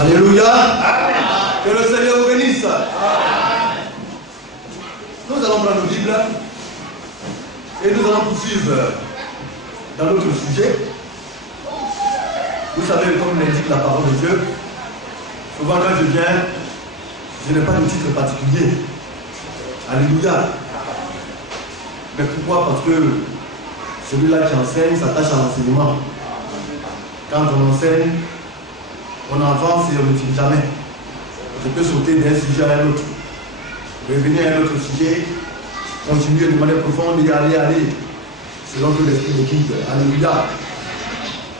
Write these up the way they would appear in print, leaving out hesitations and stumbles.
Alléluia. Amen. Que le Seigneur vous bénisse. Amen. Nous allons prendre nos Bibles et nous allons poursuivre dans notre sujet. Vous savez, comme l'indique la parole de Dieu, souvent quand je viens, je n'ai pas de titre particulier. Alléluia. Mais pourquoi? Parce que celui-là qui enseigne s'attache à l'enseignement. Quand on enseigne, on avance et on ne finit jamais. Je peux sauter d'un sujet à un autre, revenir à un autre sujet, continuer de manière profonde et aller, selon que l'esprit me guide. Alléluia.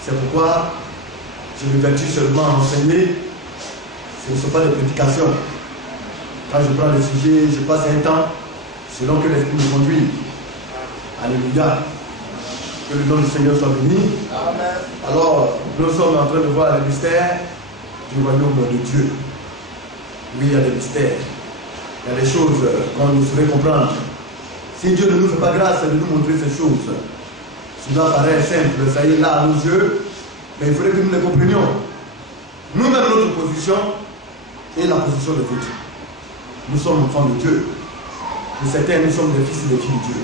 C'est pourquoi je me vertu seulement à enseigner. Ce ne sont pas des prédications. Quand je prends le sujet, je passe un temps selon que l'esprit me conduit. Alléluia. Que le nom du Seigneur soit béni. Amen. Alors, nous sommes en train de voir les mystères du royaume de Dieu. Oui, il y a des mystères. Il y a des choses qu'on ne saurait comprendre. Si Dieu ne nous fait pas grâce de nous montrer ces choses, cela paraît simple, ça y est là à nos yeux, mais il faudrait que nous les comprenions. Nous-mêmes, notre position et la position de Dieu. Nous sommes enfants de Dieu. Pour certains, nous sommes des fils et des filles de Dieu.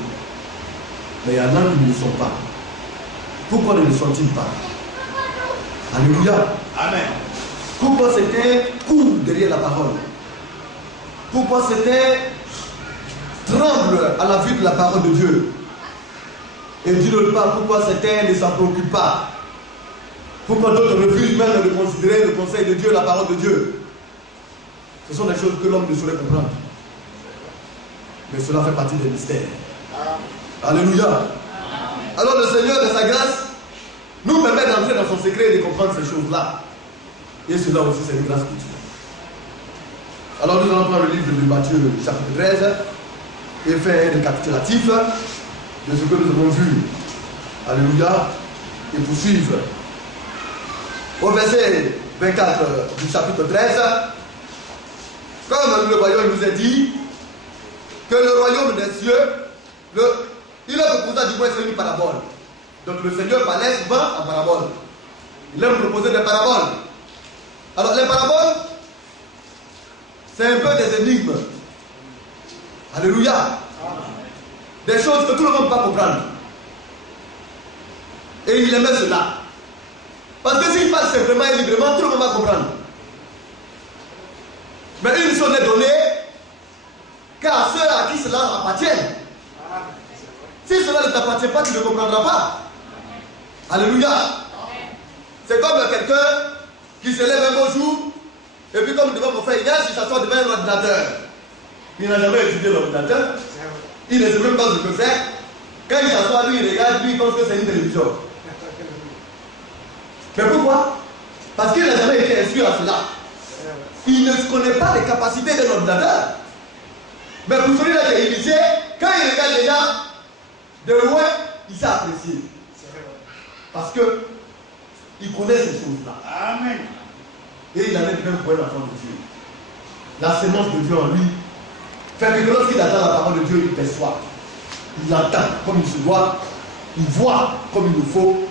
Mais il y en a qui ne le sont pas. Pourquoi ne le sont-ils pas? Alléluia. Amen. Pourquoi certains courent derrière la parole? Pourquoi certains tremblent à la vue de la parole de Dieu? Et Dieu ne le parle. Pourquoi certains ne s'en préoccupent pas? Pourquoi d'autres refusent même de considérer le conseil de Dieu, la parole de Dieu? Ce sont des choses que l'homme ne saurait comprendre. Mais cela fait partie des mystères. Alléluia. Alors le Seigneur de sa grâce nous permet d'entrer dans son secret et de comprendre ces choses-là. Et cela aussi c'est une grâce pour Dieu. Alors nous allons prendre le livre de Matthieu chapitre 13 et faire un récapitulatif de ce que nous avons vu. Alléluia. Et poursuivre. Au verset 24 du chapitre 13, comme le voyons, il nous est dit que le royaume des cieux, il a proposé du moins une parabole. Donc le Seigneur parlait souvent en parabole. Il aime proposer des paraboles. Alors les paraboles, c'est un peu des énigmes. Alléluia. Des choses que tout le monde ne peut pas comprendre. Et il aimait cela. Parce que s'il parle simplement et librement, tout le monde va comprendre. Mais une chose est donnée qu'à ceux à qui cela appartient. Si cela ne t'appartient pas, tu ne comprendras pas. Alléluia. C'est comme quelqu'un qui se lève un beau jour, et puis comme devant mon frère Inès, il s'assoit devant un ordinateur. Il n'a jamais étudié l'ordinateur. Il ne sait même pas ce que c'est. Quand il s'assoit, lui, il regarde, lui, il pense que c'est une télévision. Mais pourquoi? Parce qu'il n'a jamais été instruit à cela. Il ne connaît pas les capacités de l'ordinateur. Mais pour celui-là qui est initié, quand il regarde les gens, de loin, il s'est apprécié. Parce que il connaît ces choses-là. Amen. Et il en est même pour un enfant de Dieu. La sémence de Dieu en lui fait que lorsqu'il attend la parole de Dieu, il perçoit. Il entend comme il se doit. Il voit comme il le faut.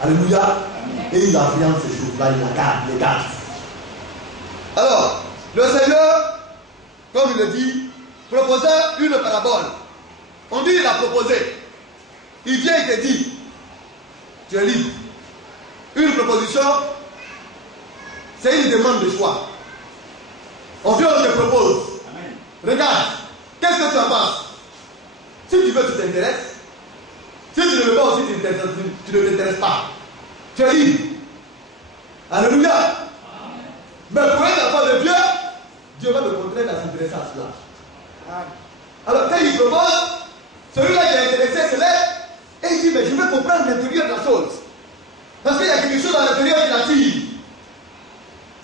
Alléluia. Amen. Et il appréhende ces choses-là. Il la garde, il les garde. Alors, le Seigneur, comme il le dit, proposait une parabole. On dit il a proposé. Il vient et te dit, tu es libre. Une proposition, c'est une demande de choix. On vient, on te propose. Amen. Regarde, qu'est-ce que tu en penses? Si tu veux, tu t'intéresses. Si tu ne veux pas aussi, tu ne t'intéresses pas. Tu es libre. Alléluia. Amen. Mais pour un enfant de Dieu, Dieu va me contraindre à s'intéresser à cela. Amen. Alors quand il propose, celui-là qui est intéressé se lève et il dit, mais je veux comprendre l'intérieur de la chose. Parce qu'il y a quelque chose à l'intérieur qui l'attire.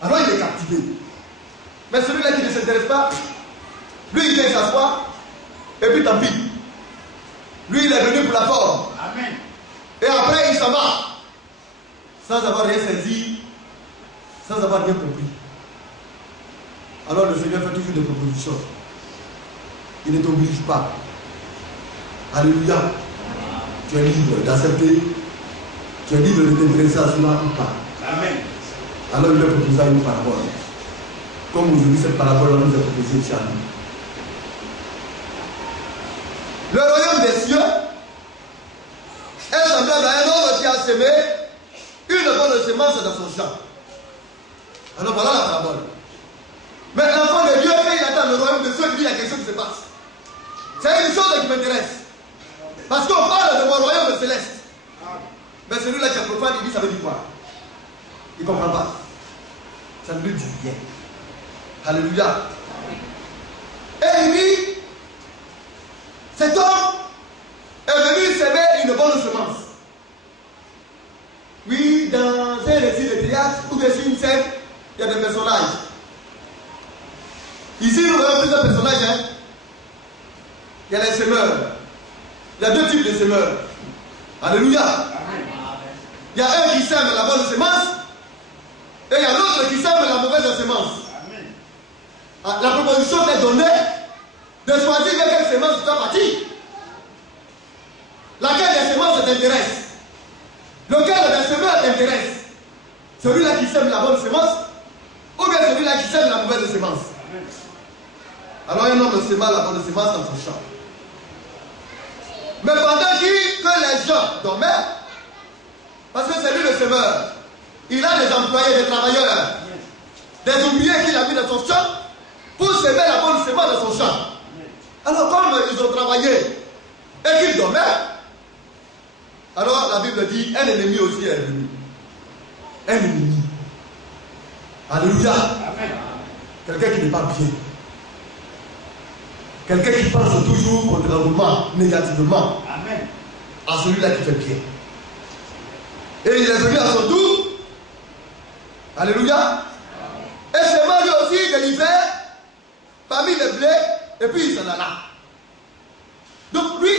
Alors il est captivé. Mais celui-là qui ne s'intéresse pas, lui il vient s'asseoir, et puis tant pis. Lui il est venu pour la forme. Amen. Et après il s'en va. Sans avoir rien saisi, sans avoir rien compris. Alors le Seigneur fait toujours des propositions. Il ne t'oblige pas. Alléluia. Tu es libre d'accepter. Tu es libre de t'intéresser à cela ou pas. Amen. Alors il leur proposa une parabole. Comme aujourd'hui, cette parabole nous est proposée ici à nous. Le royaume des cieux est semblable à un homme qui a semé une bonne semence dans son champ. Alors voilà la parabole. Mais l'enfant de Dieu, quand il attend le royaume de Dieu, il dit il y a quelque chose qui se passe. C'est une chose qui m'intéresse. Parce qu'on parle de mon royaume céleste. Mais celui-là qui est profane, il dit ça veut dire quoi? Il ne comprend pas. Ça ne lui dit rien. Alléluia. Et il dit, cet homme est venu semer une bonne semence. Oui, dans un récit de théâtre ou bien sur une scène, il y a des personnages. Ici, nous voyons plusieurs personnages. Hein? Il y a les semeurs. Il y a deux types de semeurs. Alléluia. Amen. Il y a un qui sème la bonne semence et il y a l'autre qui sème la mauvaise semence. Amen. La proposition est donnée de choisir quelle semence tu dois bâtir. Laquelle des semences t'intéresse? Lequel des semeurs t'intéresse? Celui-là qui sème la bonne semence ou bien celui-là qui sème la mauvaise semence? Amen. Alors un homme sème la bonne semence dans son champ. Mais pendant que les gens dormaient, parce que c'est lui le semeur, il a des employés, des travailleurs, des ouvriers qu'il a mis dans son champ pour semer la bonne semence dans son champ. Alors comme ils ont travaillé et qu'ils dormaient, alors la Bible dit un ennemi aussi est venu. Un ennemi. Alléluia. Quelqu'un qui n'est pas bien. Quelqu'un qui pense toujours contrairement, négativement. Amen. À celui-là qui fait bien. Et il est venu à son tour. Alléluia. Et c'est Marie aussi de l'hiver parmi les blés. Et puis il s'en alla. Donc lui,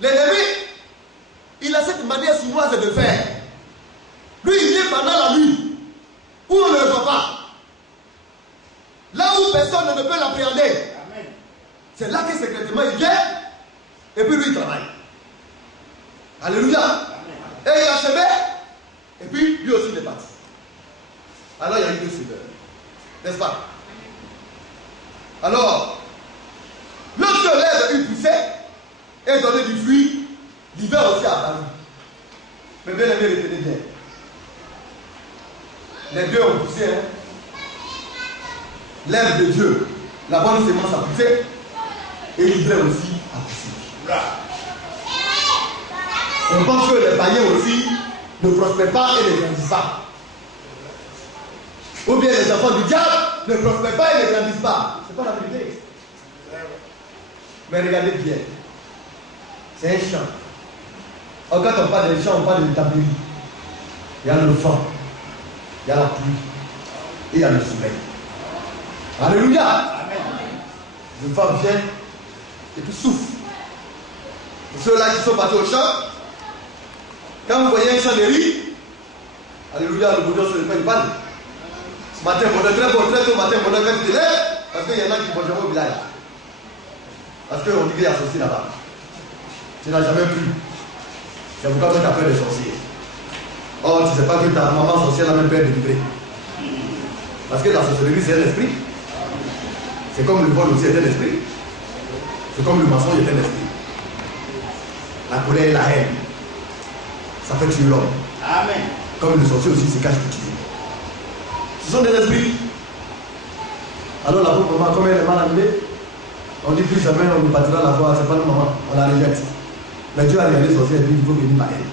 l'ennemi, il a cette manière sournoise de faire. Lui, il vient pendant la nuit, où on ne le voit pas. Là où personne ne peut l'appréhender. C'est là que secrètement il vient, et puis lui il travaille. Alléluia. Et il a semé, et puis lui aussi il est parti. Alors il y a eu deux semeurs. N'est-ce pas? Alors, lorsque l'herbe eut poussé et donné du fruit, l'hiver aussi a apparu. Mais bien aimé, retenez bien. Les deux ont poussé. Hein? L'herbe de Dieu, la bonne semence a poussé. Et l'hiver aussi a poussé. On pense que les païens aussi ne prospèrent pas et ne grandissent pas. Ou bien les enfants du diable ne prospèrent pas et ne grandissent pas. Ce n'est pas la vérité. Mais regardez bien. C'est un champ. Or, quand on parle des champs, on parle de l'établi. Il y a le vent, il y a la pluie et il y a le soleil. Alléluia. Amen. Le vent vient et puis souffle. Pour ceux-là qui sont partis au champ, quand vous voyez un champ de riz, alléluia, le bonheur sur le pain, il parle. Ce matin, bonheur, très bon, très tôt matin, bonheur, quand tu te lèves, parce qu'il y en a qui vont jamais au village. Parce qu'on dit qu'il y a sorcier là-bas. Tu n'as jamais plu. C'est pourquoi tu as peur des sorciers. Or, tu ne sais pas que ta maman sorcière a même peur de livrer. Parce que la sorcellerie, c'est un esprit. C'est comme le vol aussi est un esprit. C'est comme le mensonge est un esprit. La colère et la haine, ça fait tuer l'homme. Amen. Comme le sorcier aussi se cache pour tuer. Ce sont des esprits. Alors la pauvre maman, comme elle est mal animée, on dit plus jamais on ne partira la voir, c'est pas notre maman, on la rejette. Mais Dieu a regardé les sorciers et dit il faut venir par elle.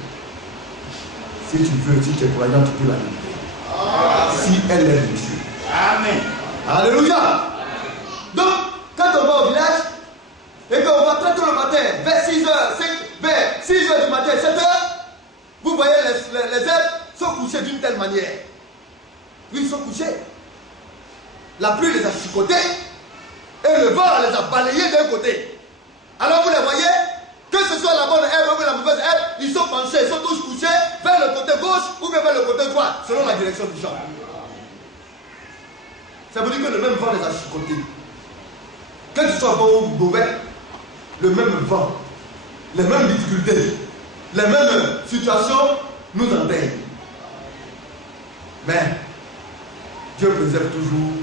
Si tu veux, si tu es croyant, tu peux la libérer. Si elle est de Dieu. Amen. Alléluia. Donc, quand on va au village, et qu'on va très tôt le matin, vers 6h, vers 6h du matin, 7h, vous voyez les herbes sont couchées d'une telle manière. Oui, ils sont couchés. La pluie les a chicotés et le vent les a balayés d'un côté. Alors vous les voyez, que ce soit la bonne herbe ou la mauvaise herbe, ils sont penchés, ils sont tous couchés vers le côté gauche ou bien vers le côté droit, selon la direction du champ. Ça veut dire que le même vent les a chicotés. Que ce soit bon ou mauvais, le même vent, les mêmes difficultés, les mêmes situations nous enteignent. Mais Dieu préserve toujours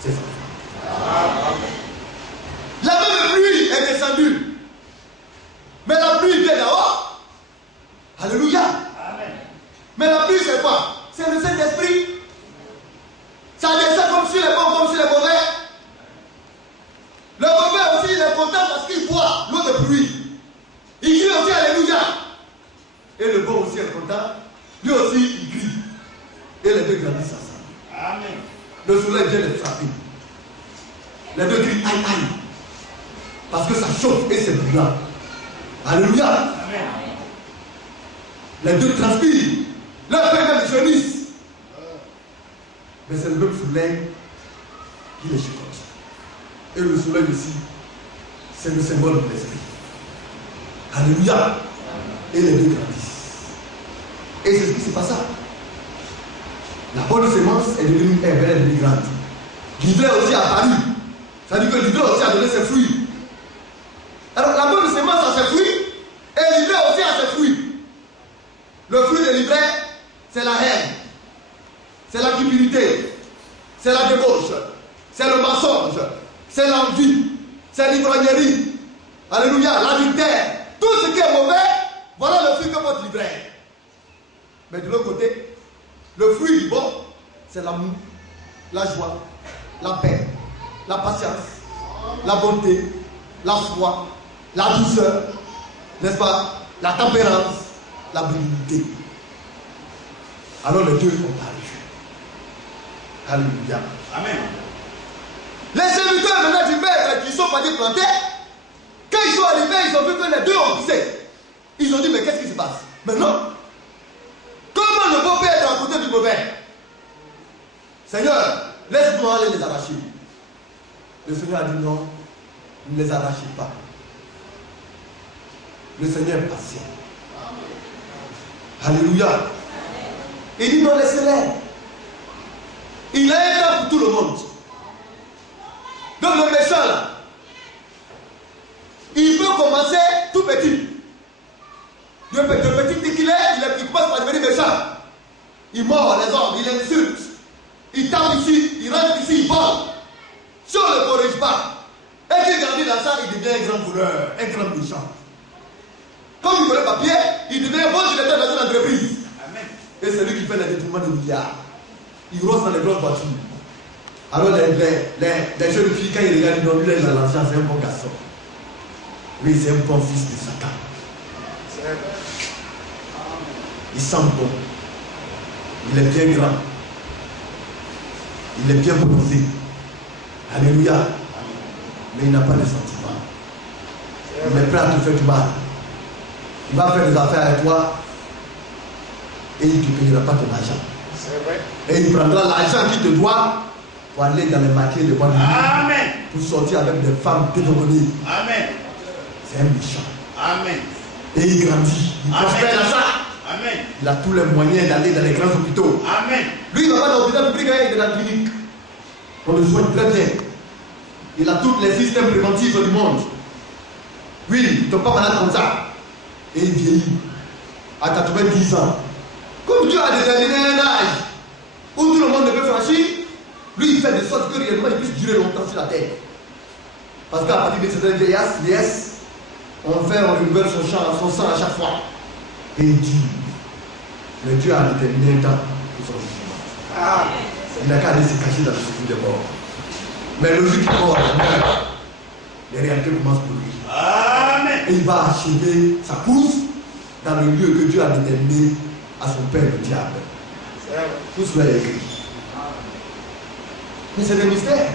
ses enfants. La même pluie est descendue. Mais la pluie vient d'en-haut. Alléluia. Amen. Mais la pluie, c'est quoi? C'est le Saint-Esprit. Ça descend comme sur les bons, comme sur les mauvais. Le mauvais aussi, il est content parce qu'il boit l'eau de pluie. Il crie aussi Alléluia. Et le bon aussi est content. Lui aussi, il crie. Et les deux grandissent ensemble. Amen. Le soleil vient les frapper. Les deux crient aïe aïe. Parce que ça chauffe et c'est brûlant. Alléluia. Amen. Les deux transpirent. Leurs pères même jaunissent. Mais c'est le même soleil qui les chicote. Et le soleil aussi, c'est le symbole de l'esprit. Alléluia. Et les deux grandissent. Et c'est ce qui se passe. La bonne semence est devenue grande. L'ivraie aussi a apparu. Ça veut dire que l'ivraie aussi a donné ses fruits. Alors la bonne semence a ses fruits et l'ivraie aussi a ses fruits. Le fruit de l'ivraie, c'est la haine, c'est la cupidité, c'est la débauche, c'est le mensonge, c'est l'envie, c'est l'ivrognerie. Alléluia, l'adultère. Tout ce qui est mauvais, voilà le fruit que porte l'ivraie. Mais de l'autre côté, le fruit du bon, c'est l'amour, la joie, la paix, la patience, la bonté, la foi, la douceur, n'est-ce pas? La tempérance, la bénignité. Alors les deux ont paru. Alléluia. Amen. Les serviteurs maintenant du maître qui sont partis planter, quand ils sont arrivés, ils ont vu que les deux ont poussé. Ils ont dit, mais qu'est-ce qui se passe? Maintenant, comment le bon peut être à côté du mauvais? Seigneur, laisse-moi aller les arracher. Le Seigneur a dit non, ne les arrachez pas. Le Seigneur est patient. Alléluia. Il dit non, laissez-les. Il a un temps pour tout le monde. Donc le méchant là, il peut commencer tout petit. De petit dès qu'il est, il commence par devenir méchant. Il mord les hommes, il insulte. Il tape ici, il rentre ici, il vole. Si on ne le corrige pas, et qu'il grandit dans ça, il devient un grand voleur, un grand méchant. Comme il connaît papier, il devient un bon directeur dans une entreprise. Amen. Et c'est lui qui fait les détournements de milliards. Il rose dans les grosses voitures. Alors les jeunes filles, quand ils regardent, ils disent lui, c'est un bon garçon. Lui, c'est un bon fils de Satan. Il sent bon. Il est bien grand. Il est bien posé. Alléluia. Mais il n'a pas de sentiments. Il est prêt à te faire du mal. Il va faire des affaires avec toi et il ne te payera pas ton argent. Et il prendra l'argent qu'il te doit pour aller dans les marchés de bois de nuit, pour sortir avec des femmes dédonnées. Amen. C'est un méchant. Amen. Et il grandit. Il prospère dans ça. Amen. Il a tous les moyens d'aller dans les grands hôpitaux. Amen. Lui, il ne va pas dans l'hôpital public, il est dans la clinique. On le soigne très bien. Il a tous les systèmes préventifs du monde. Oui, il ne tombe pas malade comme ça. Et il vieillit à 90 ans. Comme Dieu a déterminé un âge où tout le monde ne peut franchir, lui il fait de sorte que réellement il puisse durer longtemps sur la terre. Parce qu'à partir de cette vieillesse, on renouvelle son sang à chaque fois. Et il dit, mais Dieu a déterminé un temps pour son jugement. Il n'a qu'à aller se cacher dans le souffle des morts. Mais le jour qui mort, les réalités commencent pour lui. Amen. Et il va achever sa course dans le lieu que Dieu a déterminé à son père le diable. Tout cela est écrit. Mais c'est des mystères.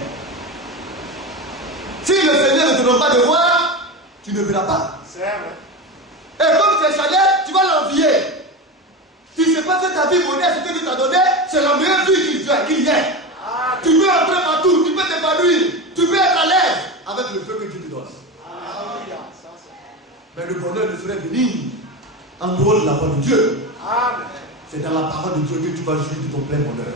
Si le Seigneur ne te donne pas de voir, tu ne verras pas. Et comme tu es chalet, tu vas l'envier. Tu ne sais pas que ta vie modeste, ce que Dieu t'a donné, c'est la meilleure vie qu'il y ait. Tu peux entrer partout, tu peux t'épanouir, tu peux être à l'aise avec le feu que Dieu te donne. Mais le bonheur ne serait venir en dehors de la parole de Dieu. C'est dans la parole de Dieu que tu vas jouir de ton plein bonheur.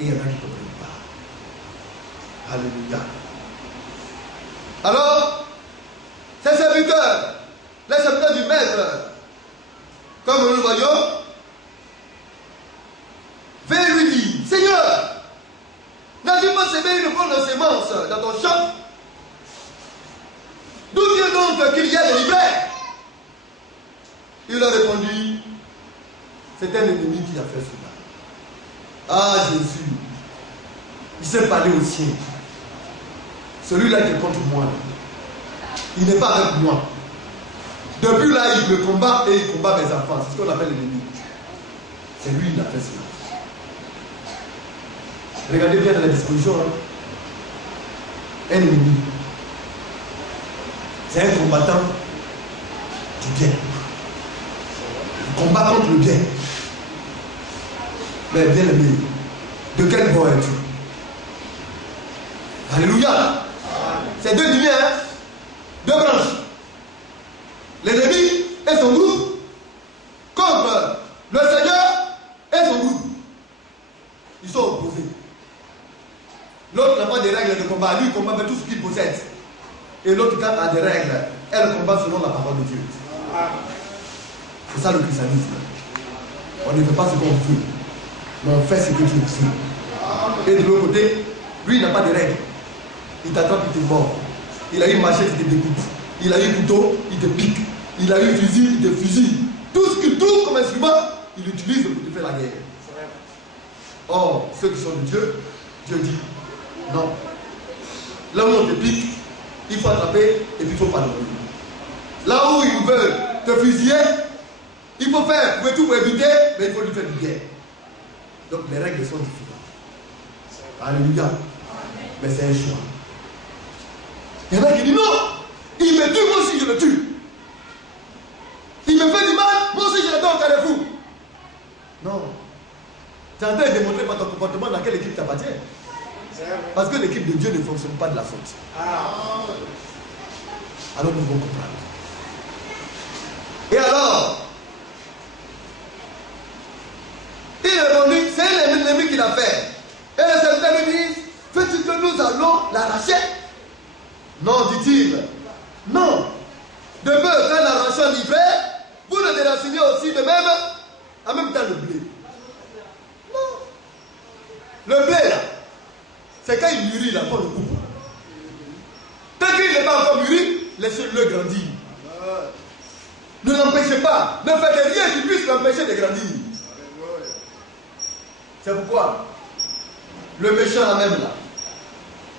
Et il y en a qui ne comprennent pas. Alléluia. Alors, ces serviteurs, les serviteurs du maître, comme nous le voyons, veillent lui dire, Seigneur, C'est un ennemi qui a fait cela. Ah Jésus, il s'est parlé au ciel. Celui-là qui est contre moi, il n'est pas avec moi. Depuis là, il me combat et il combat mes enfants. C'est ce qu'on appelle l'ennemi. C'est lui qui a fait cela. Regardez bien dans la disposition. Hein. Un ennemi. C'est un combattant du bien. Il combat contre le bien. Mais bien aimé, de quel bord es-tu? Alléluia. C'est deux lignes, hein? Deux branches. L'ennemi et son groupe contre le Seigneur et son groupe. Ils sont opposés. L'autre n'a pas de règles de combat. Lui, il combat avec tout ce qu'il possède. Et l'autre, quand a des règles, elle combat selon la parole de Dieu. C'est ça le christianisme. On ne fait pas ce qu'on veut, mais on fait ce que Dieu veut. Et de l'autre côté, lui, il n'a pas de règles. Il t'attrape, il te mord. Il a eu machette, il te découpe. Il a eu couteau, il te pique. Il a eu fusil, il te fusille. Tout ce qu'il trouve comme instrument, il l'utilise pour te faire la guerre. Or, ceux qui sont de Dieu, Dieu dit non. Là où on te pique, il faut attraper et puis il faut pardonner. Là où ils veulent te fusiller, il faut faire tout pour éviter, mais il faut lui faire du bien. Donc les règles sont différentes. Alléluia. Mais c'est un choix. Il y en a qui disent non, il me tue, moi aussi je le tue. Il me fait du mal, moi aussi je le donne au carrefour. Non. Tu es en train de démontrer par ton comportement dans quelle équipe tu appartiens. Parce que l'équipe de Dieu ne fonctionne pas de la faute. Alors nous devons comprendre. Et alors, il répondit, c'est l'ennemi qui l'a fait. Et le serviteur lui dit, veux-tu que nous allons l'arracher? Non, dit-il. Non. De peu, quand l'arrachant l'hiver, vous le déracinez aussi de même, en même temps le blé. Non. Le blé, là, c'est quand il mûrit, là, qu'on le coupe. Tant qu'il n'est pas encore mûri, laissez-le grandir. Ne l'empêchez pas. Ne faites rien qui puisse l'empêcher de grandir. C'est pourquoi le méchant là même là,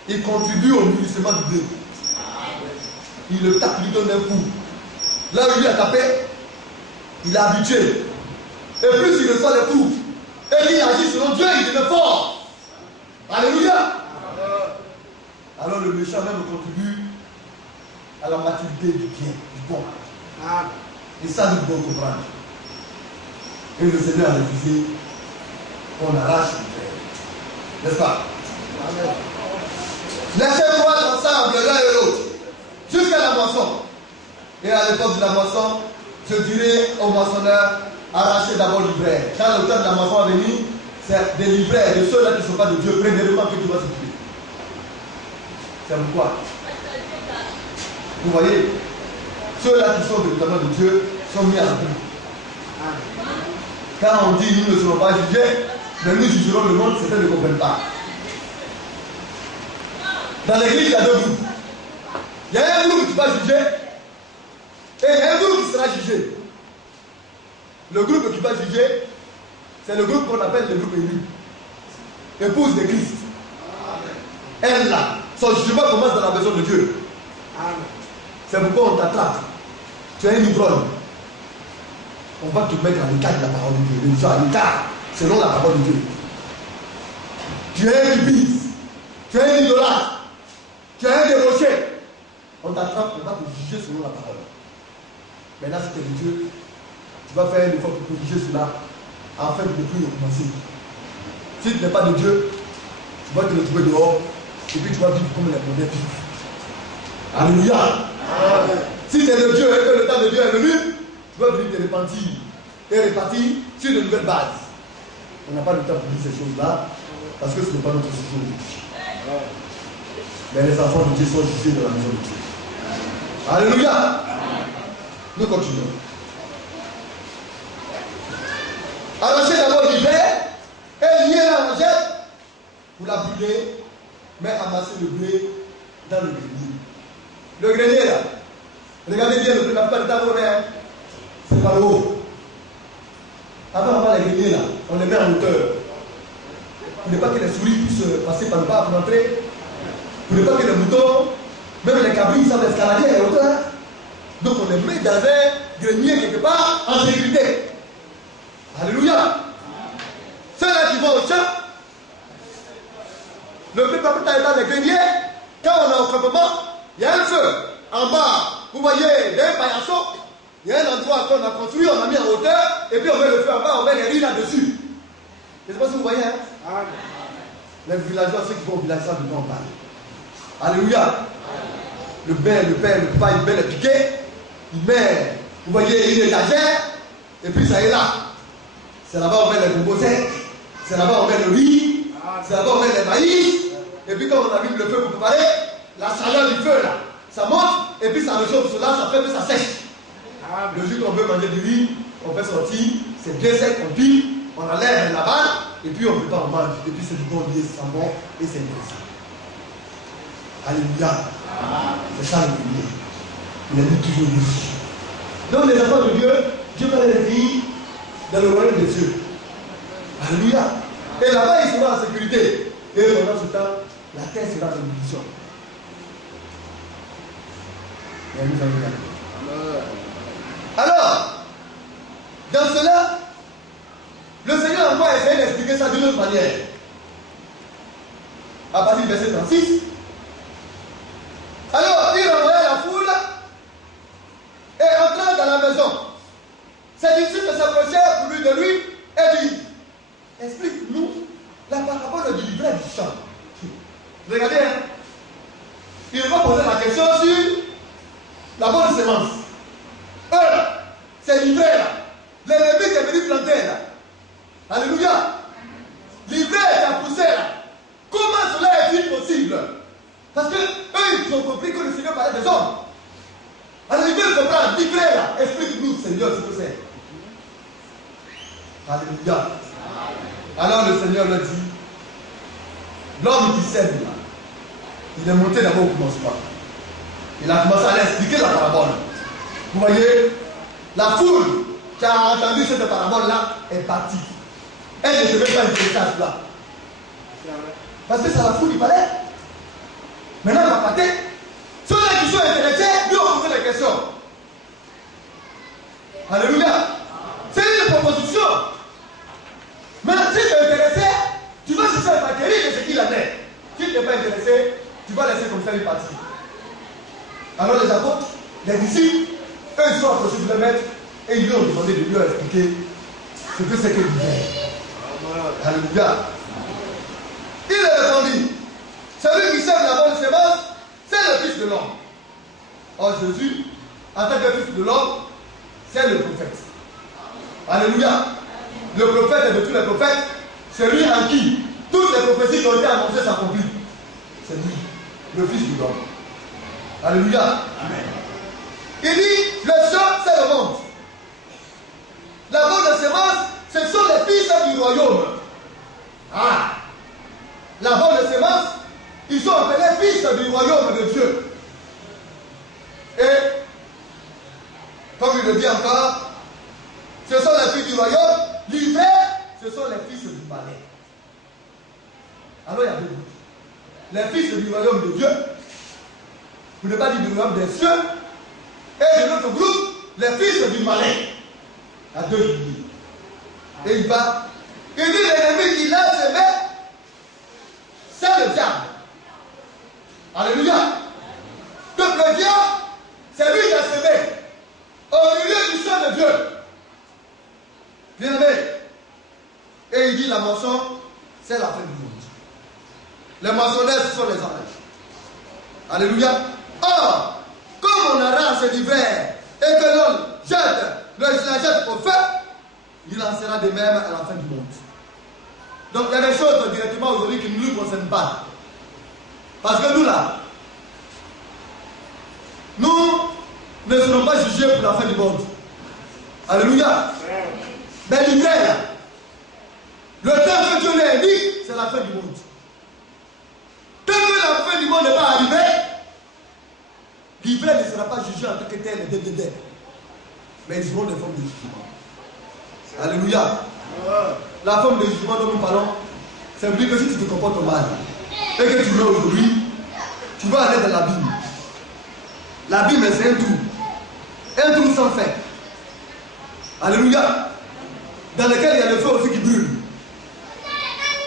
il contribue au mûrissement du blé. Il le tape, lui donne un coup. Là où il a tapé, il est habitué. Et plus il reçoit les coups, et qu'il agit selon Dieu, il devient fort. Alléluia. Alors le méchant même contribue à la maturité du bien, du bon. Et ça, nous devons comprendre. Et le Seigneur a refusé qu'on arrache le frère. N'est-ce pas? Laissez croître ensemble l'un et l'autre jusqu'à la moisson. Et à l'époque de la moisson, je dirais aux moissonneurs, arrachez d'abord l'ivraie. Quand le temps de la moisson est venu, c'est des livraires, de ceux-là qui ne sont pas de Dieu, premièrement que tu vas s'occuper. C'est pourquoi. Vous voyez, ceux-là qui sont véritablement de Dieu sont mis à l'abri. Quand on dit nous ne serons pas jugés, mais nous jugerons le monde, certains ne comprennent pas. Dans l'église, il y a deux groupes. Il y a un groupe qui va juger et il y a un groupe qui sera jugé. Le groupe qui va juger, c'est le groupe qu'on appelle le groupe élu. Épouse de Christ. Elle là, son jugement commence dans la maison de Dieu. C'est pourquoi on t'attrape. Tu es un ivrogne. On va te mettre à l'écart de la parole de Dieu. Les gens à l'écart, selon la parole de Dieu. Tu es un cupide. Tu es un idolâtre. Tu es un débauché. On t'attrape, on va te juger selon la parole. Maintenant, si tu es de Dieu, tu vas faire un effort pour corriger cela, afin de ne plus recommencer. Si tu n'es pas de Dieu, tu vas te retrouver dehors, et puis tu vas vivre comme les modèles vivent. Alléluia. Si tu es de Dieu et que le temps de Dieu est venu, tu vas venir te repentir et repartir sur de nouvelles bases. On n'a pas le temps pour dire ces choses-là, parce que ce n'est pas notre sujet. Mais les enfants de Dieu sont jugés dans la maison de Dieu. Alléluia. Nous continuons. Arrachez d'abord l'hiver et liez la rangette pour la brûler, mais amassez le blé dans le grenier. Le grenier là, regardez bien, la plupart du temps, c'est par le haut. Avant d'avoir les greniers là, on les met en hauteur. Pour ne pas que les souris puissent passer par le bas pour entrer. Pour ne pas que les moutons, même les cabris, savent escalader à la hauteur. Donc on les met dans un grenier quelque part en sécurité. Alléluia. Ceux-là qui vont au champ, le plus papa est dans les greniers. Quand on est au campement, il y a un feu en bas. Vous voyez, il y a un paillasson. Il y a un endroit qu'on a construit, on a mis en hauteur, et puis on met le feu en bas, on met les riz là-dessus. Je ne sais pas si vous voyez, hein? Les villageois, ceux qui vont au village, ça, on parle. Alléluia. Le père, le papa, il met les piquets, il met, vous voyez, une étagère, et puis ça est là. C'est là-bas on met les bonbons secs, c'est là-bas on met le riz, c'est là-bas on met les maïs, et puis quand on allume le feu pour préparer, la chaleur du feu là, ça monte, et puis ça réchauffe cela, ça fait que ça sèche. Le jour qu'on veut manger du riz, on fait sortir, c'est bien sec, on pile, on enlève la balle, et puis on prépare, on mange, et puis c'est du bon lié, c'est bon, et c'est intéressant. Alléluia. C'est ça le premier. Il a dit toujours oui. Donc les enfants de Dieu, Dieu va les réveiller dans le royaume de Dieu. Alléluia. Et là-bas, ils seront en sécurité. Et pendant ce temps, la terre sera en bénédiction. Alors, dans cela, le Seigneur encore essayer d'expliquer ça d'une autre manière. À partir du verset 36. Alors, il envoya la foule et entrant dans la maison. Ses disciples s'approchèrent pour lui de lui et dit, explique-nous la parabole du livret du champ. Regardez, hein? Il va poser la question sur la bonne semence. C'est livret là. L'ennemi qui est venu planter là. Alléluia. Livret est à pousser là. Comment cela est-il possible? Parce que eux, ils ont compris que le Seigneur parlait des hommes. Alors ils veulent comprendre, livret là. Explique-nous, Seigneur, ce que c'est. Alléluia. Alors le Seigneur leur dit, l'homme qui sème là, il est monté d'abord au commencement. Il a commencé à l'expliquer la parabole. Vous voyez, la foule qui a entendu cette parabole-là est partie. Elle ne se met pas intéressée à cela. Parce que c'est la foule qui parlait. Maintenant, on va partir. Ceux-là qui sont intéressés, lui ont posé des questions. Alléluia. C'est une proposition. Maintenant, si tu es intéressé, tu vas chercher à t'acquérir de ce qu'il en est. Si tu n'es pas intéressé, tu vas laisser comme ça lui partir. Alors les apôtres, les disciples, eux ils sont approchés de le maître et ils lui ont demandé de lui expliquer ce que c'est que l'hiver. Alléluia. Il a répondu, celui qui sème la bonne semence, c'est le Fils de l'homme. Or Jésus, en tant que Fils de l'homme, c'est le prophète. Alléluia. Le prophète est de tous les prophètes, celui en qui toutes les prophéties qui ont été annoncées s'accomplissent. C'est lui, le Fils de l'homme. Alléluia. Amen. Il dit, le champ, c'est le monde. La bonne semence, ce sont les fils du royaume. Ah. La bonne semence, ils sont appelés fils du royaume de Dieu. Et, comme il le dit encore, ce sont les fils du royaume. L'hiver, ce sont les fils du palais. Alors il y a deux groupes. Les fils du royaume de Dieu, pour ne pas dire du royaume des cieux, et de l'autre groupe, les fils du malin. À deux lignes. Et il va. Il dit l'ennemi qui l'a semé, c'est le diable. Alléluia. Donc le diable, c'est lui qui a semé. Au milieu du champ de Dieu. Bien aimé. Et il dit la moisson, c'est la fin du monde. Les moissonneurs, ce sont les anges. Alléluia. Or, comme on arrache l'hiver et que l'on la jette au feu, il en sera de même à la fin du monde. Donc il y a des choses directement aujourd'hui qui ne nous concernent pas. Parce que nous là, nous ne serons pas jugés pour la fin du monde. Alléluia. Mais l'hiver là, le temps que Dieu l'a dit, c'est la fin du monde. Tant que la fin du monde n'est pas arrivée, l'hiver ne sera pas jugé en tant que tel et de. Mais ils auront des formes de jugement. Alléluia. La forme de jugement dont nous parlons, ça veut dire que si tu te comportes mal et que tu meurs aujourd'hui, tu vas aller dans l'abîme. L'abîme, c'est un trou. Un trou sans fin. Alléluia. Dans lequel il y a le feu aussi qui brûle.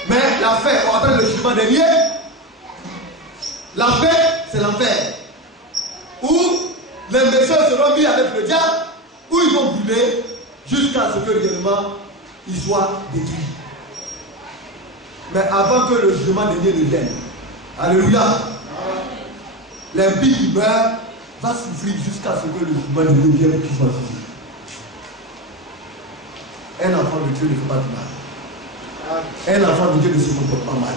Mais la fin, on appelle le jugement dernier. La fin, c'est l'enfer. Où les méchants seront mis avec le diable, où ils vont brûler jusqu'à ce que réellement ils soient détruits. Mais avant que le jugement dernier ne vienne, alléluia, l'impie qui meurt va souffrir jusqu'à ce que le jugement dernier vienne et qu'il soit jugé. Un enfant de Dieu ne fait pas du mal. Un enfant de Dieu ne se comporte pas mal.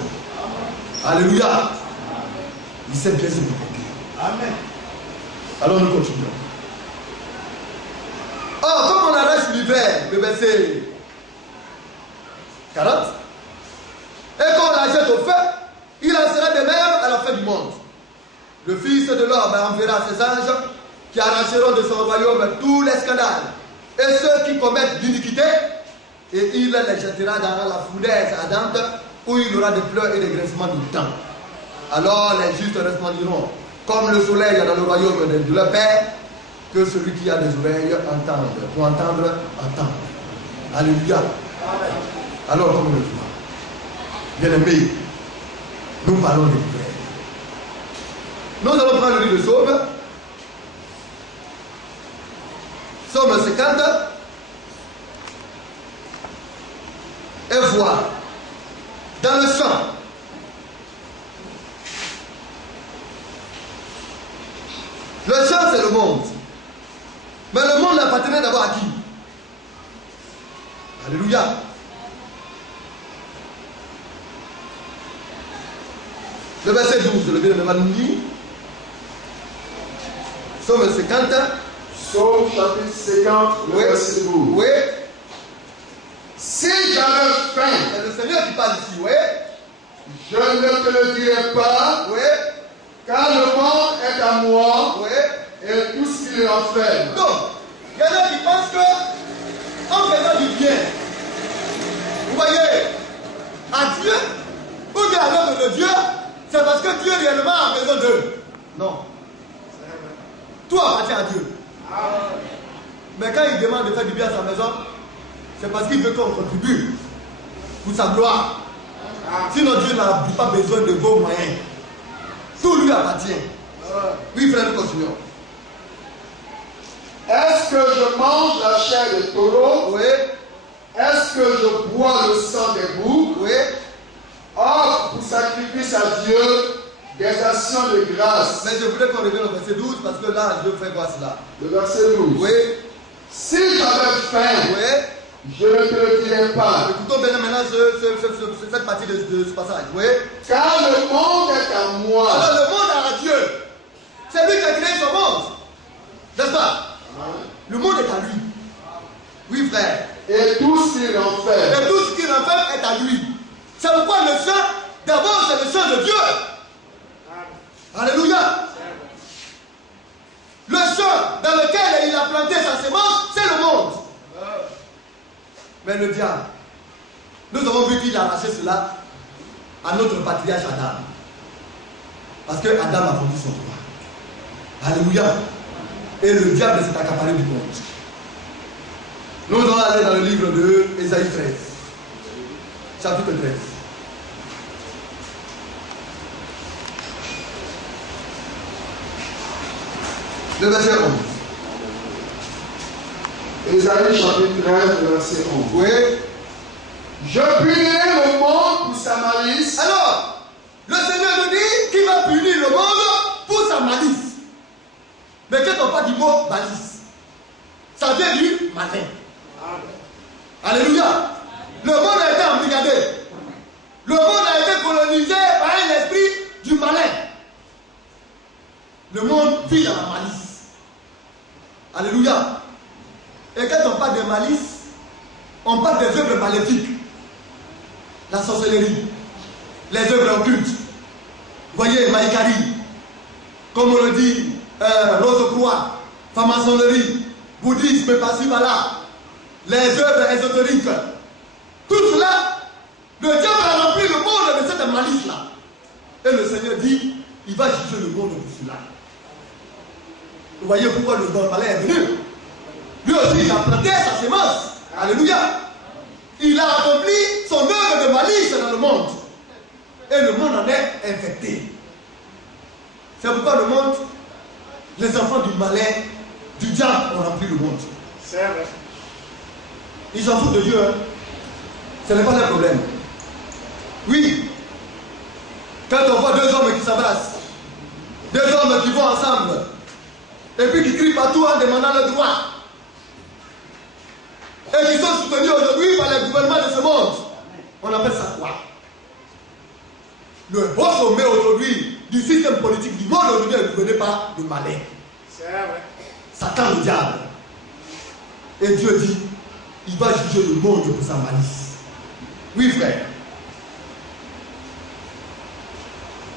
Alléluia. Il sait bien se comporter. Amen. Alors nous continuons. Or, comme on arrache l'hiver, le verset 40, et qu'on la jette au feu, il en sera de même à la fin du monde. Le Fils de l'homme enverra ses anges qui arracheront de son royaume tous les scandales et ceux qui commettent l'iniquité, et il les jettera dans la fournaise ardente où il y aura des pleurs et des grincements du temps. Alors les justes resplendiront comme le soleil dans le royaume de leur Père, que celui qui a des oreilles entende. Pour entendre, entendre. Alléluia. Alors comme le voit, bien aimé, nous parlons des frères. Nous allons prendre le livre de Psaume. Psaume 50. Et voir dans le champ le champ, c'est le monde. Mais le monde appartenait d'abord à qui? Alléluia. Le verset 12, le bien-aimé nous dit, Psaume 50. Psaume chapitre 50, Oui. verset 12. Oui. Si j'avais faim, C'est le Seigneur qui parle ici, oui. je ne te le dirai pas, Oui. car le monde est à moi Oui. et tout ce qu'il en fait. Donc, il y en a qui pensent que, en faisant du bien, vous voyez, à Dieu, ou bien à l'œuvre de Dieu, c'est parce que Dieu réellement a besoin d'eux. Non. Tout appartient à Dieu. Mais quand il demande de faire du bien à sa maison, c'est parce qu'il veut qu'on contribue pour sa gloire. Sinon, Dieu n'a pas besoin de vos moyens. Tout lui appartient. Oui, frère, nous continuons. Est-ce que je mange la chair des taureaux? Oui, Est-ce que je bois le sang des boucs? oui. Or, pour sacrifice à Dieu, des actions de grâce. Mais je voudrais qu'on revienne au verset 12 parce que là, je veux faire voir cela. Le verset 12. Oui, Si j'avais faim, oui. je ne te le dirai pas. Écoutons bien maintenant cette partie de ce passage. Oui. Car le monde est à moi. Alors le monde a Dieu. C'est lui qui a créé ce monde. N'est-ce pas? Le monde est à lui. Oui, frère. Et tout ce qu'il en fait. Et tout ce qu'il en fait est à lui. C'est pourquoi le sang, d'abord, c'est le sang de Dieu. Alléluia. Le champ dans lequel il a planté sa sémence, c'est le monde. Mais le diable, nous avons vu qu'il a arraché cela à notre patriarche Adam. Parce que Adam a vendu son droit. Alléluia. Et le diable s'est accaparé du monde. Nous allons aller dans le livre de Ésaïe 13. Chapitre 13. Le verset 11. Ésaïe chapitre 13, verset 11. Oui. Je punirai le monde pour sa malice. Alors, le Seigneur nous dit qu'il va punir le monde pour sa malice. Mais quand on parle du mot malice, ça vient du malin. Alléluia. Le monde a été embrigadé. Le monde a été colonisé par un esprit du malin. Le monde vit dans la malice. Alléluia. Et quand on parle de malice, on parle des œuvres maléfiques. La sorcellerie, les œuvres occultes. Vous voyez, Maïkari, comme on le dit, Rose-Croix, franc-maçonnerie, bouddhisme, par-ci, par-là. les œuvres ésotériques. Tout cela, le diable a rempli le monde de cette malice-là. Et le Seigneur dit, il va juger le monde pour cela. Vous voyez pourquoi le malin est venu. Lui aussi, il a planté sa sémence. Alléluia. Il a accompli son œuvre de malice dans le monde. Et le monde en est infecté. C'est pourquoi le monde, les enfants du malin, du diable ont rempli le monde. C'est vrai. Ils s'en foutent de Dieu. Hein. Ce n'est pas leur problème. Oui. Quand on voit deux hommes qui s'embrassent, deux hommes qui vont ensemble, et puis qui crient partout en demandant le droit, et qui sont soutenus aujourd'hui par les gouvernements de ce monde, on appelle ça quoi? Le haut sommet aujourd'hui du système politique du monde aujourd'hui est gouverné par le malin. C'est vrai. Satan le diable. Et Dieu dit, il va juger le monde pour sa malice. Oui, frère.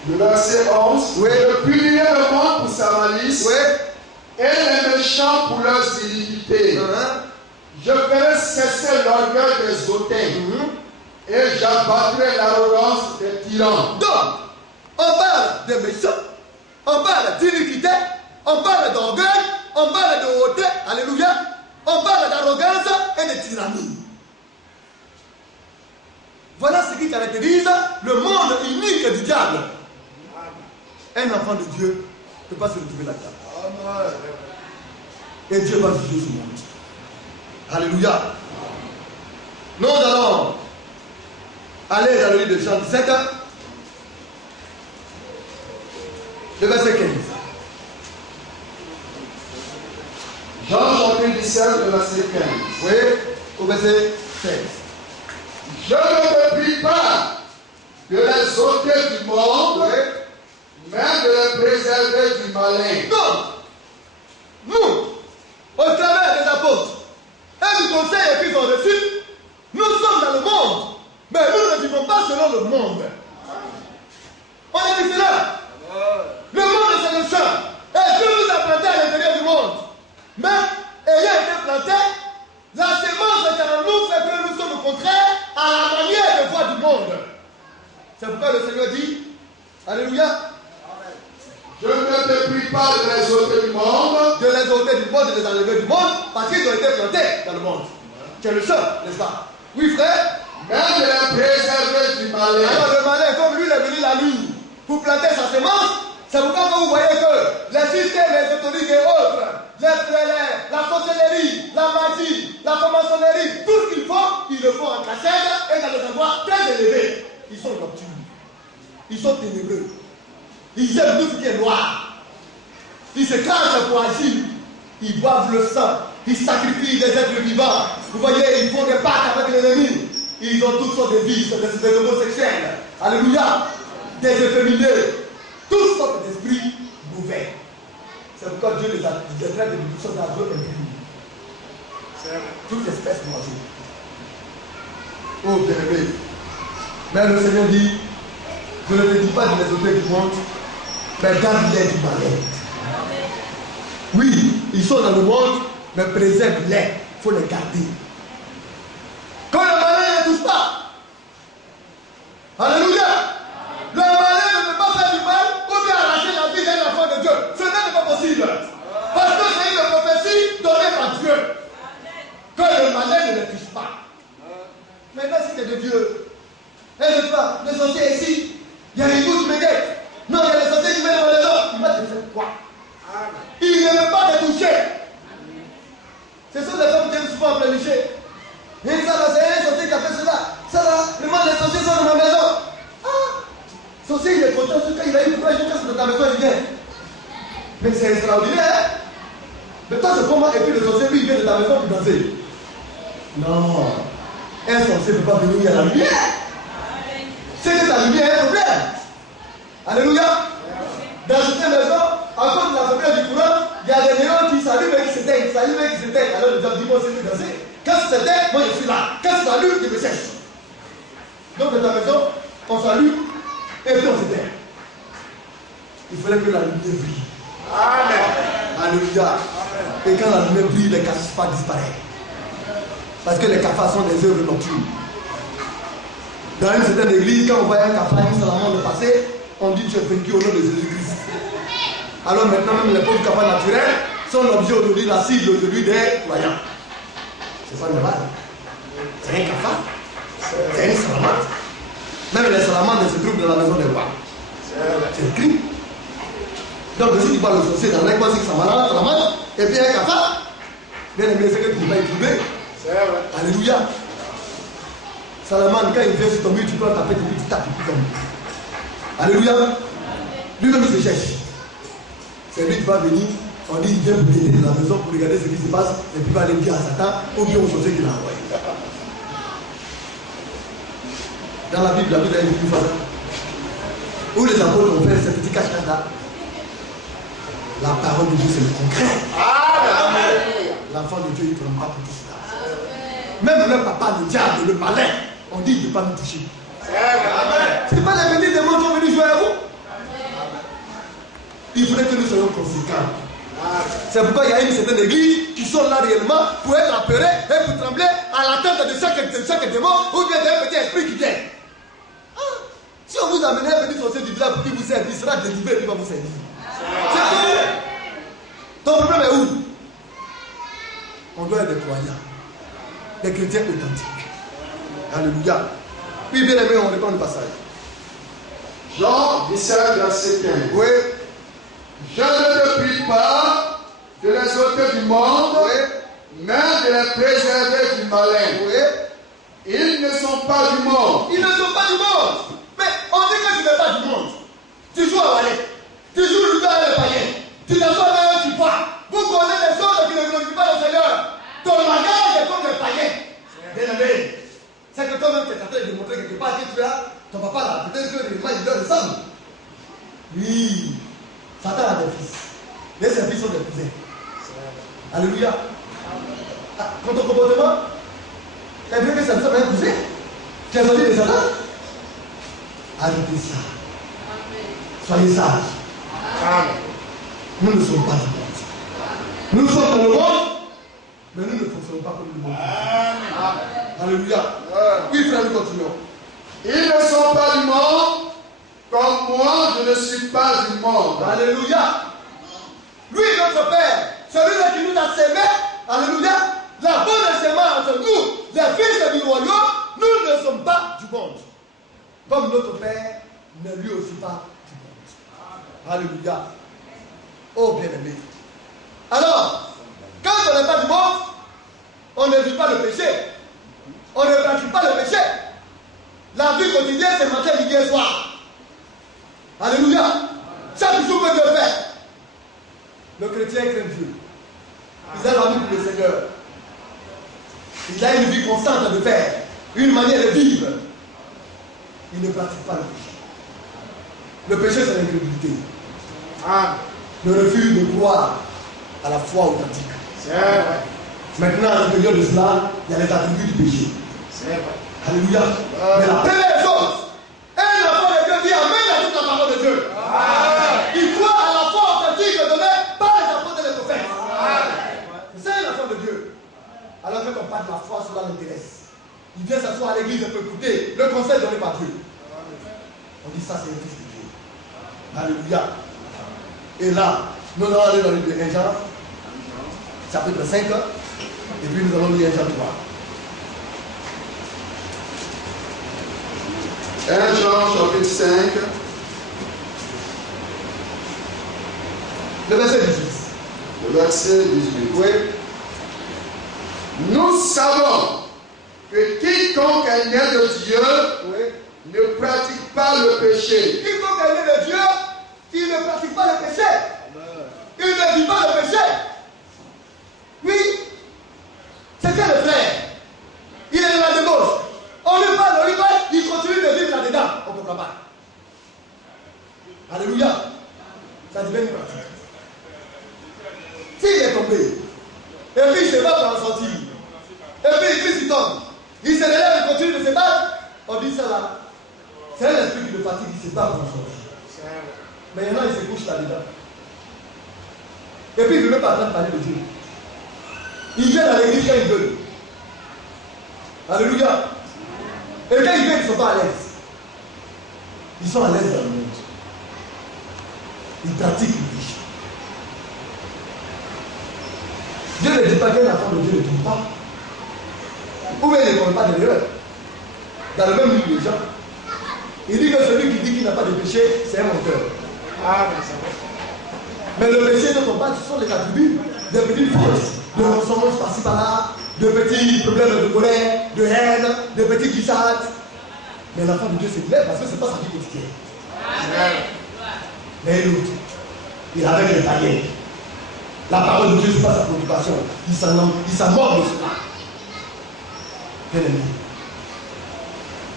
Le verset 11. Oui. Je punirai le monde pour sa malice. Oui. Et les méchants pour leurs iniquités. Je ferai cesser l'orgueil des hautains. Et j'abattrai l'arrogance des tyrans. Donc, on parle des méchants, on parle d'iniquité, on parle d'orgueil, on parle de hauteur, alléluia, on parle d'arrogance et de tyrannie. Voilà ce qui caractérise le monde unique du diable. Un enfant de Dieu ne peut pas se retrouver là-dedans. Et Dieu va juger ce monde. Alléluia. Nous allons aller dans le livre de Jean 17, le verset 15. Jean chapitre 17, le verset 15. Oui, au verset 16. Je ne te prie pas de les ôter du monde, Oui. mais de les préserver du malin. Donc, nous, au travers des apôtres et du conseil qu'ils ont reçu, nous sommes dans le monde, mais nous ne vivons pas selon le monde. On est différents. Le monde, c'est le champ. Et Dieu nous a planté à l'intérieur du monde. Mais, ayant été planté, la sémence qui est en nous fait que nous sommes contraires à la manière de voir du monde. C'est pourquoi le Seigneur dit, alléluia, Je ne te prie pas de les ôter du monde, de les ôter du monde, de les enlever du monde, parce qu'ils ont été plantés dans le monde. Tu es le seul, n'est-ce pas? Oui, frère. mais de les préserver du malin. Alors le malin, comme lui, il est venu la nuit pour planter sa semence, c'est pourquoi vous voyez que les systèmes, les autorités et autres, la sorcellerie, la magie, la franc-maçonnerie, tout ce qu'ils font, ils le font en cachette et dans des endroits très élevés. Ils sont nocturnes. Ils sont ténébreux. Ils aiment tout ce qui est noir. Ils se cachent pour agir. Ils boivent le sang. Ils sacrifient des êtres vivants. Vous voyez, ils font des pactes avec l'ennemi. Ils ont toutes sortes de vices, des homosexuels. Alléluia. Des efféminés. Toutes sortes d'esprits mauvais. C'est pourquoi Dieu les traite de toutes sortes d'oiseaux impurs. Toutes espèces d'oiseaux. Oh bien-aimé. Mais le Seigneur dit, je ne te dis pas de les ôter du monde, mais garde-les du malin. Oui, ils sont dans le monde, mais préserve-les. Il faut les garder. Quand le malin ne touche pas, alléluia, le malin ne peut pas faire du mal ou bien arracher la vie d'un enfant de Dieu. Ce n'est pas possible. Parce que c'est une prophétie donnée par Dieu. Que le malin ne les touche pas. Maintenant, si tu es de Dieu, et ne pas, le sorcier ici, il y a une goutte qui me guette. Non, il y a le sorcier qui met dans les autres. Il va te faire quoi? Il ne veut pas te toucher. Ce sont des hommes qui aiment souvent plénicher. Et ça, là, c'est un sorcier qui a fait cela. Ça, là, le mal des sorciers sont dans ma maison. Ah! Sorcier, il est content, quand il a eu courage, il casse dans ta maison, il vient. Mais c'est extraordinaire, hein? Mais toi, c'est comment, et puis le sorcier, lui, il vient de ta maison pour danser. Non. Un sorcier ne peut pas venir à la lumière. C'est que la lumière est un problème. Alléluia. Dans cette maison, à cause de la faiblesse du courant, il y a des néons qui s'allument et qui s'éteignent, s'allument et qui s'éteignent. Alors le diable dit, moi, c'est danser. Quand c'est s'éteint, moi, je suis là. Quand ça s'allume, je me cherche. Donc, dans ta maison, on s'allume et puis on s'éteint. Il fallait que la lumière brille. Amen. Alléluia. Et quand la lumière brille, les casse pas disparaissent. Parce que les cafards sont des œuvres nocturnes. Dans une certaine église, quand on voit un cafard, une salamandre passer, on dit tu es vaincu au nom de Jésus-Christ. Alors maintenant, même les pauvres cafards naturels sont l'objet aujourd'hui, la cible aujourd'hui des croyants. C'est pas normal. C'est un cafard. C'est une salamandre. Même les salamandres se trouvent dans la maison des rois. C'est écrit. Donc, si tu parles au sorcier dans un coin, c'est que ça malade, salamandre, et puis un cafard. Bien aimé, c'est que tu vas y trouver. Alléluia. Salamandre, quand il vient sur ton mur, tu peux le taper, tu tapes, tu peux tomber. Alléluia. Lui-même, il se cherche. C'est lui qui va venir. On dit, il vient pour t'aider dans la maison pour regarder ce qui se passe, et puis il va aller dire à Satan, ou bien au sorcier qui l'a envoyé. Dans la Bible, a une plus facile. Où les apôtres ont fait ce petit cache-cache là. La parole de Dieu, c'est le concret. L'enfant de Dieu, il ne prend pas pour tout cela. Même le papa, le diable, le malin, on dit, il ne peut pas nous toucher. Ce n'est pas l'avenir des mondes qui sont venus jouer à vous. Il faudrait que nous soyons conséquents. C'est pourquoi il y a une certaine église qui sont là réellement pour être apeurés et pour trembler à l'attente de chaque démon ou bien d'un petit esprit qui vient. Si on vous amène un petit sorcier du village pour qu'il vous serve, il sera délivré et il va vous servir. C'est tout. Ton problème est où? On doit être des croyants, des chrétiens authentiques. Alléluia. Puis bien aimé, on reprend le passage. Jean 17, verset 15. Oui. Je ne te prie pas de les ôter du monde, mais de les préserver du malin. Oui. Ils ne sont pas du monde. Ils ne sont pas du monde. Mais on dit que tu n'es pas du monde. Tu joues à Valais. Tu joues le gars avec les païens. Tu t'assois avec un tupois. Vous connaissez des choses qui ne glorifient pas le Seigneur. Ton langage est comme les païens. Bien aimé. C'est que toi-même tu es en train de démontrer quelque part que tu as ton papa là. Peut-être que les mains ils leur ressemblent. Oui. Satan a des fils. Mais ses fils sont des cousins. Alléluia. Quand ton comportement, c'est vrai que ça ne soit pas un cousin. Tu as sorti de Satan. Arrêtez ça. Soyez sages. Nous ne sommes pas du monde. Nous sommes dans le monde, mais nous ne fonctionnons pas comme le monde. Alléluia. Oui, frère, nous continuons. Ils ne sont pas du monde, comme moi, je ne suis pas du monde. Alléluia. Lui, notre Père, celui-là qui nous a sémés, alléluia, la bonne sémence entre nous, les fils du royaume, nous ne sommes pas du monde. Comme notre Père n'est lui aussi pas du monde. Alléluia. Oh bien-aimé. Alors, quand on n'est pas du monde, on ne vit pas le péché. On ne pratique pas le péché. La vie quotidienne, c'est matin, midi et soir. Alléluia. Chaque jour que Dieu fait. Le chrétien craint Dieu. Il a l'amour pour le Seigneur. Il a une vie constante de faire. Une manière de vivre. Il ne pratique pas le péché. Le péché, c'est l'incrédulité. Le refus de croire à la foi authentique. C'est vrai. Maintenant, à l'intérieur de cela, il y a les attributs du péché. C'est vrai. Alléluia. Mais la première chose, un enfant de Dieu dit Amen à toute la parole de Dieu. Il croit à la foi authentique donnée par les apôtres et les prophètes. C'est un enfant de Dieu. Alors quand on parle de la foi, cela l'intéresse. Il vient s'asseoir à l'église et peut écouter le conseil donné par Dieu. On dit ça, c'est le Fils de Dieu. Alléluia. Et là, nous allons aller dans le livre de 1 Jean, chapitre 5, et puis nous allons lire 1 Jean 3. 1 Jean chapitre 5. Le verset 18. Le verset 18. Oui. Nous savons que quiconque est né de Dieu ne pratique pas le péché. Quiconque est né de Dieu, il ne pratique pas le péché. Il ne vit pas le péché. Oui. C'est ça le frère. Il est de la débauche. On lui parle, il continue de vivre là-dedans. On ne comprend pas. Alléluia. Ça devient une pratique. S'il est tombé, et puis il se bat pour en sortir, et puis il glisse, il tombe, il se relève, il continue de se battre, on dit ça là. C'est un esprit qui le fatigue, il se bat pour en sortir. Mais il y en a, il se couche là-dedans. Et puis il ne veut même pas attendre de parler de Dieu. Il vient dans l'église quand il veut. Alléluia. Et quand ils viennent, ils ne sont pas à l'aise. Ils sont à l'aise dans le monde. Ils pratiquent le péché. Dieu ne dit pas qu'un enfant de Dieu ne tombe pas. Ou bien il ne tombe pas de l'erreur. Dans le même livre de Jean, il dit que celui qui dit qu'il n'a pas de péché, c'est un menteur. Mais le péché ne tombe pas, ce sont les attributs de petites fautes, de ressemblance par-ci par-là, de petits problèmes de colère, de haine, de petits glissades. Mais l'enfant de Dieu c'est clair parce que ce n'est pas sa vie quotidienne. Mais l'autre, il est avec les païens. La parole de Dieu, ce n'est pas sa préoccupation. Il s'en mord de cela. Bien aimé,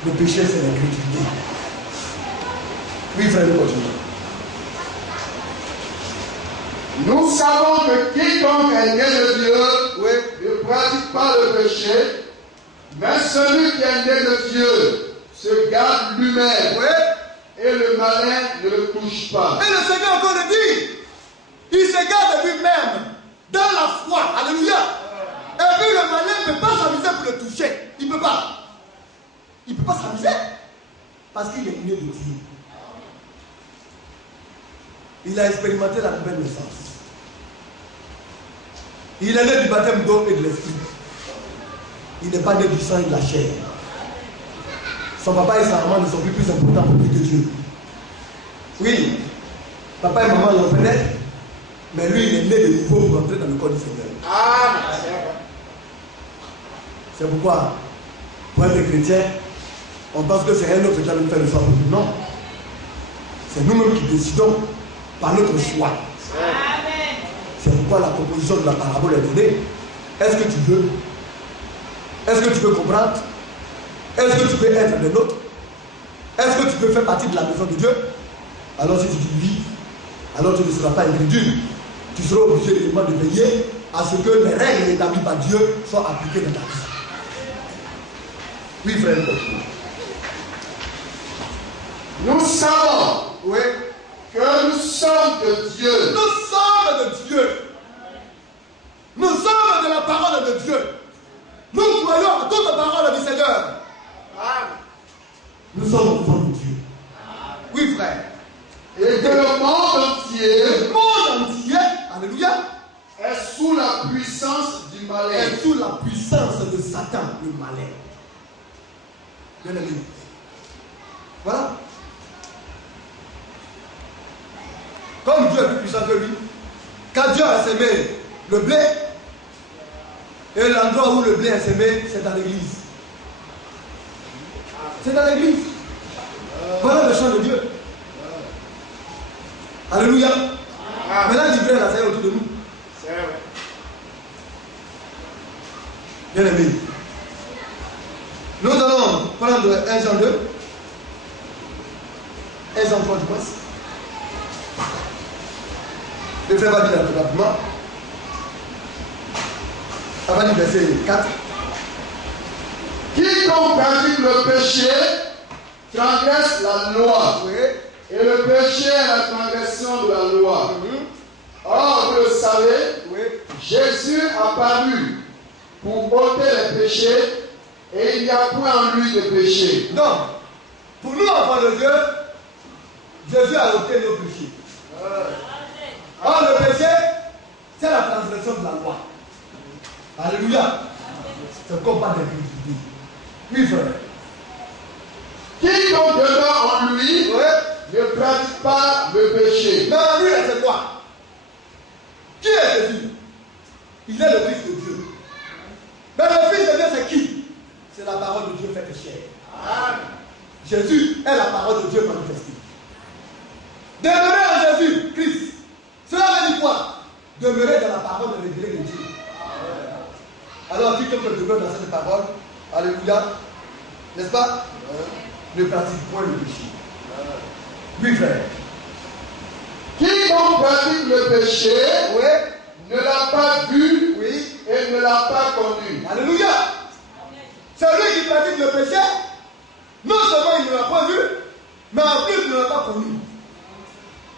le péché, c'est l'incrédulité. Oui, frère, nous continuons. Nous savons que quiconque est né de Dieu ne pratique pas le péché, mais celui qui est né de Dieu se garde lui-même et le malin ne le touche pas. Et le Seigneur encore le dit, il se garde lui-même dans la foi. Alléluia. Et puis le malin ne peut pas s'amuser pour le toucher. Il ne peut pas. Il ne peut pas s'amuser parce qu'il est né de Dieu. Il a expérimenté la nouvelle naissance. Il est né du baptême d'eau et de l'esprit. Il n'est pas né du sang et de la chair. Son papa et sa maman ne sont plus importants pour lui que Dieu. Oui, papa et maman l'ont fait, mais lui il est né de nouveau pour entrer dans le corps du Seigneur. C'est pourquoi, pour être chrétien, on pense que c'est un autre qui va nous faire le choix. Non. C'est nous-mêmes qui décidons par notre choix. C'est pourquoi la proposition de la parabole est donnée. Est-ce que tu veux? Est-ce que tu veux comprendre? Est-ce que tu veux être le nôtre? Est-ce que tu veux faire partie de la maison de Dieu? Alors si tu dis oui, alors tu ne seras pas incrédule. Tu seras obligé de veiller à ce que les règles établies par Dieu soient appliquées dans ta vie. Oui, frère, continue. Nous savons que nous sommes de Dieu. Nous sommes de Dieu. Nous sommes de la parole de Dieu. Nous croyons à toute la parole du Seigneur. Nous sommes enfants de Dieu. Oui, frère. Et que le monde entier, alléluia, est sous la puissance du malin. Est sous la puissance de Satan, le malin. Bien aimé. Voilà. Comme Dieu est plus puissant que lui, quand Dieu a sémé le blé, et l'endroit où le blé est sémé, c'est dans l'église. C'est dans l'église. Voilà le chant de Dieu. Alléluia. Maintenant, l'ivraie là, c'est autour de nous. Bien aimé. Nous allons prendre 1 Jean 2. 1 Jean 3, je pense. Le frère va dire rapidement. Avant du verset 4. Quiconque pratique le péché transgresse la loi. Et le péché est la transgression de la loi. Or, vous le savez, Jésus a paru pour ôter les péchés et il n'y a point en lui de péché. Donc, pour nous, enfants de Dieu, Jésus a ôté nos péchés. Or, le péché, c'est la transgression de la loi. Alléluia. C'est le combat d'incrédulité. Oui, frère. Quiconque demeure en lui ne pratique pas le péché. Mais en lui, c'est quoi? Qui est Jésus? Il est le Fils de Dieu. Mais le Fils de Dieu, c'est qui? C'est la parole de Dieu faite chair. Jésus est la parole de Dieu manifestée. Demeurer en Jésus, Christ. Cela veut dire quoi? Demeurer dans la parole révélée de Dieu. Alors, quiconque demeure dans cette parole, alléluia, n'est-ce pas? Ne pratique point le péché. Oui, frère. Quiconque pratique le péché ne l'a pas vu et ne l'a pas connu. Alléluia. Celui qui pratique le péché, non seulement il ne l'a pas vu, mais en plus il ne l'a pas connu.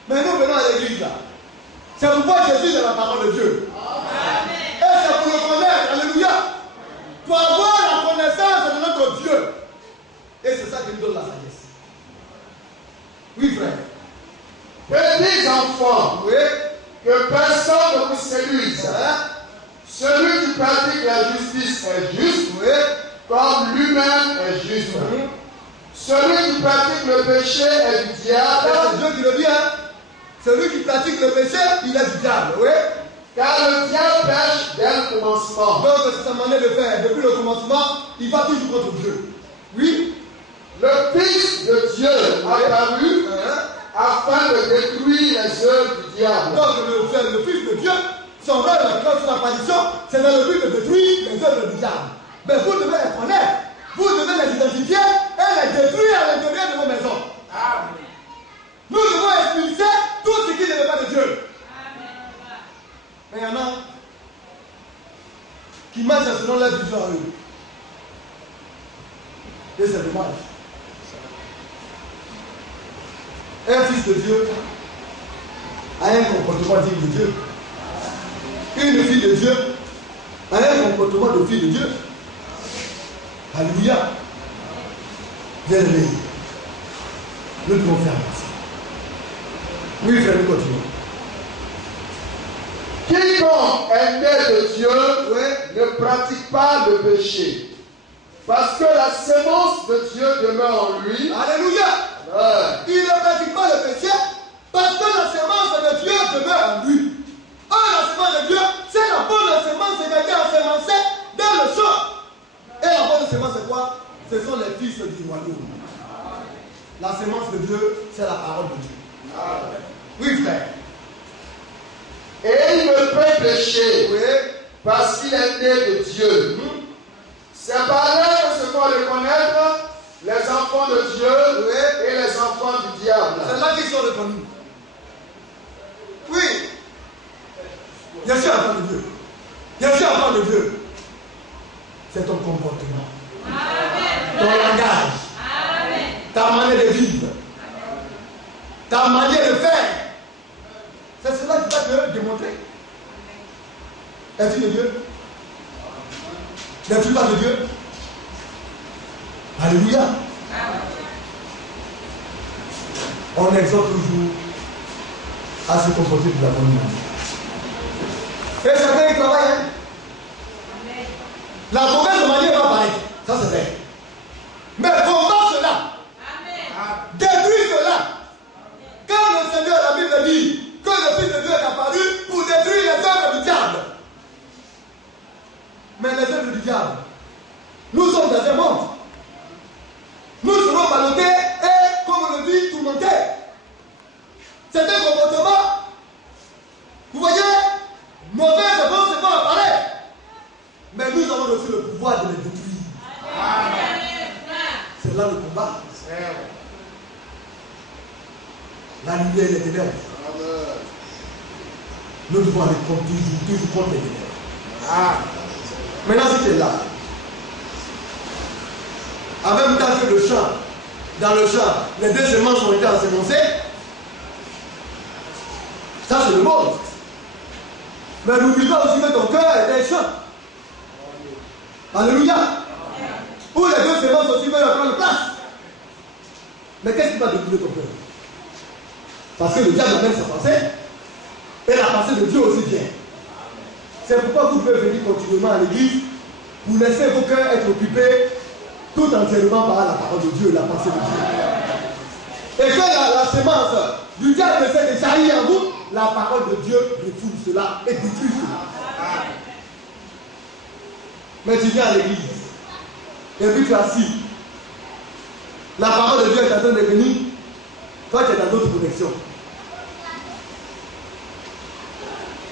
Mais nous venons à l'église là. C'est pourquoi Jésus est la parole de Dieu. Amen. Et c'est pour le connaître. Alléluia. Pour avoir la connaissance et qu'il nous donne la sagesse. Oui, frère. Petits enfants, Oui. que personne ne vous séduise. Celui qui pratique la justice est juste, Oui. comme lui-même est juste. Celui qui pratique le péché est du diable. C'est Dieu qui le dit, hein. Celui qui pratique le péché, il est du diable. Oui. Car le diable pêche dès le commencement. Donc c'est sa manière de faire. Depuis le commencement, il va toujours contre Dieu. Oui. Le Fils de Dieu apparu afin de détruire les œuvres du diable. Donc le Fils de Dieu, son rôle, son apparition, c'est dans le but de détruire les œuvres du diable. Mais vous devez les connaître, vous devez les identifier et les détruire à l'intérieur de vos maisons. Amen. Nous devons expulser tout ce qui n'est pas de Dieu. Amen. Mais il y en a qui marchent selon leur vision à eux. Et c'est dommage. Un fils de Dieu a un comportement digne de Dieu. Une fille de Dieu a un comportement de fille de Dieu. Alléluia. Bien-aimés, nous devons faire ainsi. Oui, frère, nous continuons. Quiconque est né de Dieu ne pratique pas le péché. Parce que la sémence de Dieu demeure en lui. Alléluia. Il ne pratique pas le péché parce que la sémence de Dieu demeure en lui. Or, la sémence de Dieu, c'est la bonne sémence qui a été ensemencée dans le champ. Et la bonne sémence, c'est quoi? Ce sont les fils du royaume. La sémence de Dieu, c'est la parole de Dieu. Oui, frère. Et il ne peut pécher parce qu'il est né de Dieu. C'est par là que se font reconnaître les enfants de Dieu et les enfants du diable. C'est là qu'ils sont reconnus. Oui. Je suis enfant de Dieu. Je suis enfant de Dieu. C'est ton comportement. Amen. Ton langage. Amen. Ta manière de vivre. Amen. Ta manière de faire. C'est cela qui va te démontrer. Es-tu de Dieu? N'es-tu pas de Dieu? Alléluia. On exhorte toujours à se comporter de la bonne manière. Et certains qui travaillent, hein? La mauvaise manière va paraître. Ça c'est vrai. Mais combat cela. Détruis cela. Quand le Seigneur, la Bible dit que le Fils de Dieu est apparu pour détruire les œuvres du diable. Mais les œuvres du diable, nous sommes dans un monde. Nous serons ballottés et, comme on le dit, tourmentés. C'est un comportement, vous voyez, mauvais et bon, c'est pas apparaître. Mais nous avons reçu le pouvoir de les détruire. Amen. C'est là le combat. La lumière et les ténèbres. Nous devons aller contre toujours contre les ténèbres. Maintenant, si tu es là, en même temps que le champ, dans le champ, les deux semences ont été ensemencées, ça c'est le monde. Mais n'oublie pas aussi que ton cœur est un champ. Alléluia. Où les deux semences aussi veulent prendre place. Mais qu'est-ce qui va détruire ton cœur? Parce que le diable amène sa pensée, et la pensée de Dieu aussi vient. C'est pourquoi vous devez venir continuellement à l'église pour laisser vos cœurs être occupés tout entièrement par la parole de Dieu et la pensée de Dieu. Et quand la sémence du diable essaie de jaillir en vous, la parole de Dieu refoule cela et détruit cela. Mais tu viens à l'église et puis tu es assis. La parole de Dieu est en train de venir. Toi, tu es dans d'autres connexions.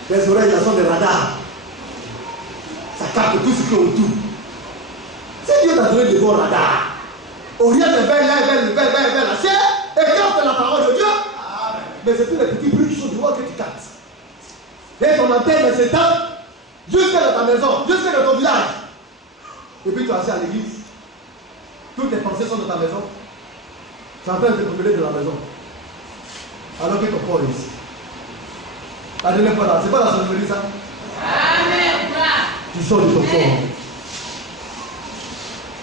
Les oreilles, elles sont des radars. Ça capte tout ce qui est autour. Si Dieu t'a donné des bons radars, au lieu de vers la chair, et capte la parole de Dieu, mais c'est tous les petits bruits qui sont dehors que tu captes. Et ton antenne s'étend jusqu'à dans ta maison, jusqu'à dans ton village. Et puis tu es assis à l'église. Toutes tes pensées sont dans ta maison. Tu es en train de te promener de la maison. Alors que ton corps est ici. La dernière fois là, c'est pas la sonnerie ça? Amen. Tu sors de ton corps.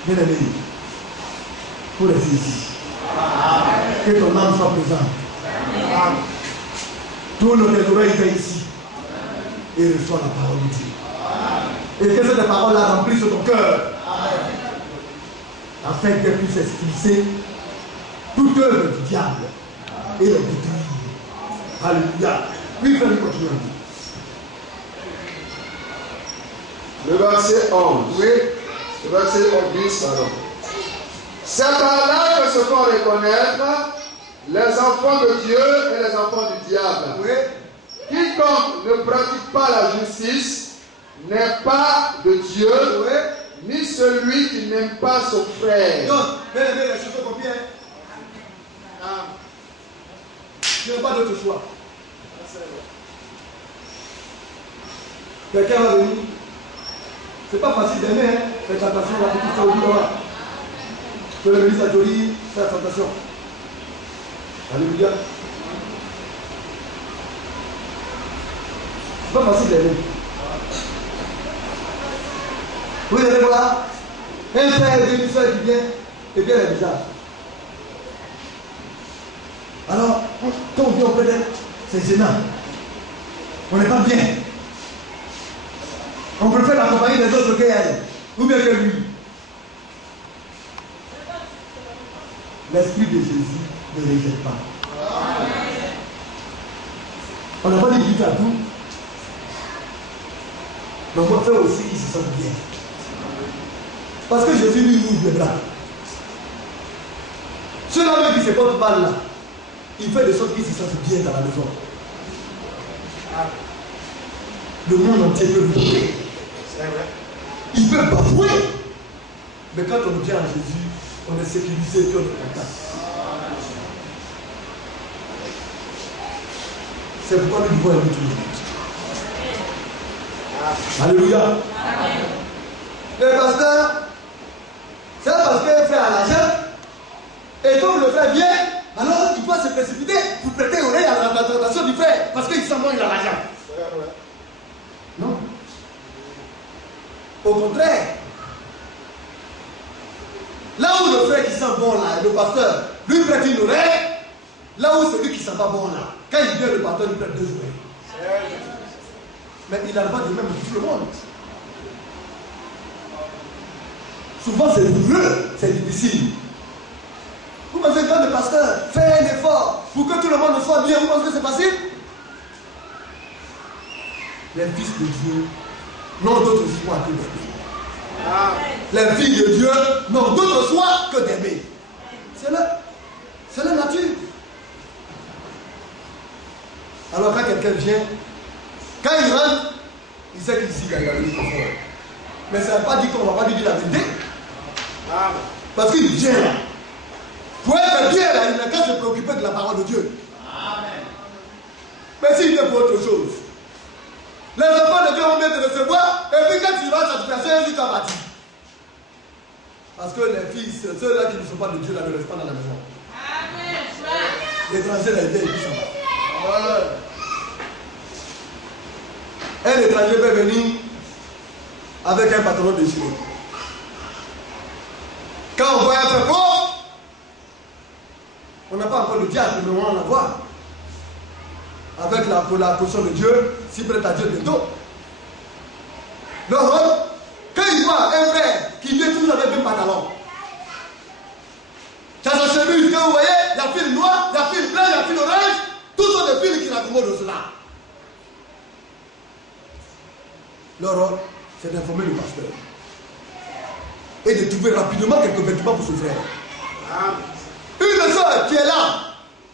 Bien aimé. pour rester ici. Que ton âme soit présente. Tout le oreilles est ici et reçoit la parole de Dieu. Et que cette parole-là remplisse ton cœur. Afin qu'elle puisse expulser toute œuvre du diable et le détruire. Alléluia. Oui, frère, continue. Le verset 11. Oui. Le verset 10, pardon. C'est par là que se font reconnaître les enfants de Dieu et les enfants du diable. Oui. Quiconque ne pratique pas la justice n'est pas de Dieu, Oui. ni celui qui n'aime pas son frère. Donc, bien aimé, les choses combien? Tu n'as pas d'autre choix. Quelqu'un va venir. C'est pas facile d'aimer, hein. Faites attention à la petite chose au bout. Que le ministre a joli, faites attention. Alléluia. C'est pas facile d'aimer. Vous allez voir, un frère et une soeur qui vient, et bien est bizarre. Alors, quand on vient auprès d'elle, c'est gênant. On n'est pas bien. On préfère l'accompagner des autres qu'elle, ou bien que lui. L'Esprit de Jésus ne rejette pas. On n'a pas dit vite à tout. Donc on fait aussi qu'ils se sentent bien. Parce que Jésus lui ouvre les bras. Ceux-là qui se portent mal là, il fait de sorte qu'ils se sentent bien dans la maison. Le monde entier peut le bouger. Il peut bafouer. Mais quand on vient à Jésus, on est sécurisé et on est content. C'est pourquoi nous devons aimer tout le monde. Alléluia. Le pasteur, c'est un pasteur fait à l'argent. Et comme le frère vient, alors il doit se précipiter pour prêter oreille à la tentation du frère. Parce qu'il sent bon, il a l'argent. Non. Au contraire. Là où le frère qui sent bon là, le pasteur, lui prête une oreille, là où celui qui sent pas bon là, quand il vient le pasteur, lui prête deux oreilles. Mais il n'a pas de même pour tout le monde. Souvent c'est douloureux, c'est difficile. Vous pensez que quand le pasteur fait un effort pour que tout le monde soit bien, vous pensez que c'est facile? Les fils de Dieu n'ont d'autre choix que d'aimer. Les filles de Dieu n'ont d'autre choix que d'aimer. C'est la nature. Alors quand quelqu'un vient, quand il rentre, il sait qu'ici il y a le confort. Mais ça ne veut pas dire qu'on ne va pas lui dire la vérité. Parce qu'il vient là. Pour être bien là, il n'a qu'à se préoccuper de la parole de Dieu. Amen. Mais s'il vient pour autre chose, les enfants de Dieu vont bien te recevoir, et puis quand tu vas à ta situation, tu t'as bâti. Parce que les fils, ceux-là qui ne sont pas de Dieu, là, ne restent pas dans la maison. Amen. L'étranger là, il vient et puis ça va. Un étranger peut venir avec un pantalon déchiré. Quand on voit un peu pauvre, on n'a pas encore le diable, mais on va en avoir. Avec la portion de Dieu, si prête à Dieu bientôt. Donc, quand il voit un frère qui vient toujours avec deux pantalons, dans sa chemise, quand vous voyez, il y a fil noir, il y a fil blanc, il y a fil orange, tous sont des fils qui l'accommodent cela. Leur rôle, c'est d'informer le pasteur et de trouver rapidement quelques vêtements pour ce frère. Une soeur qui est là,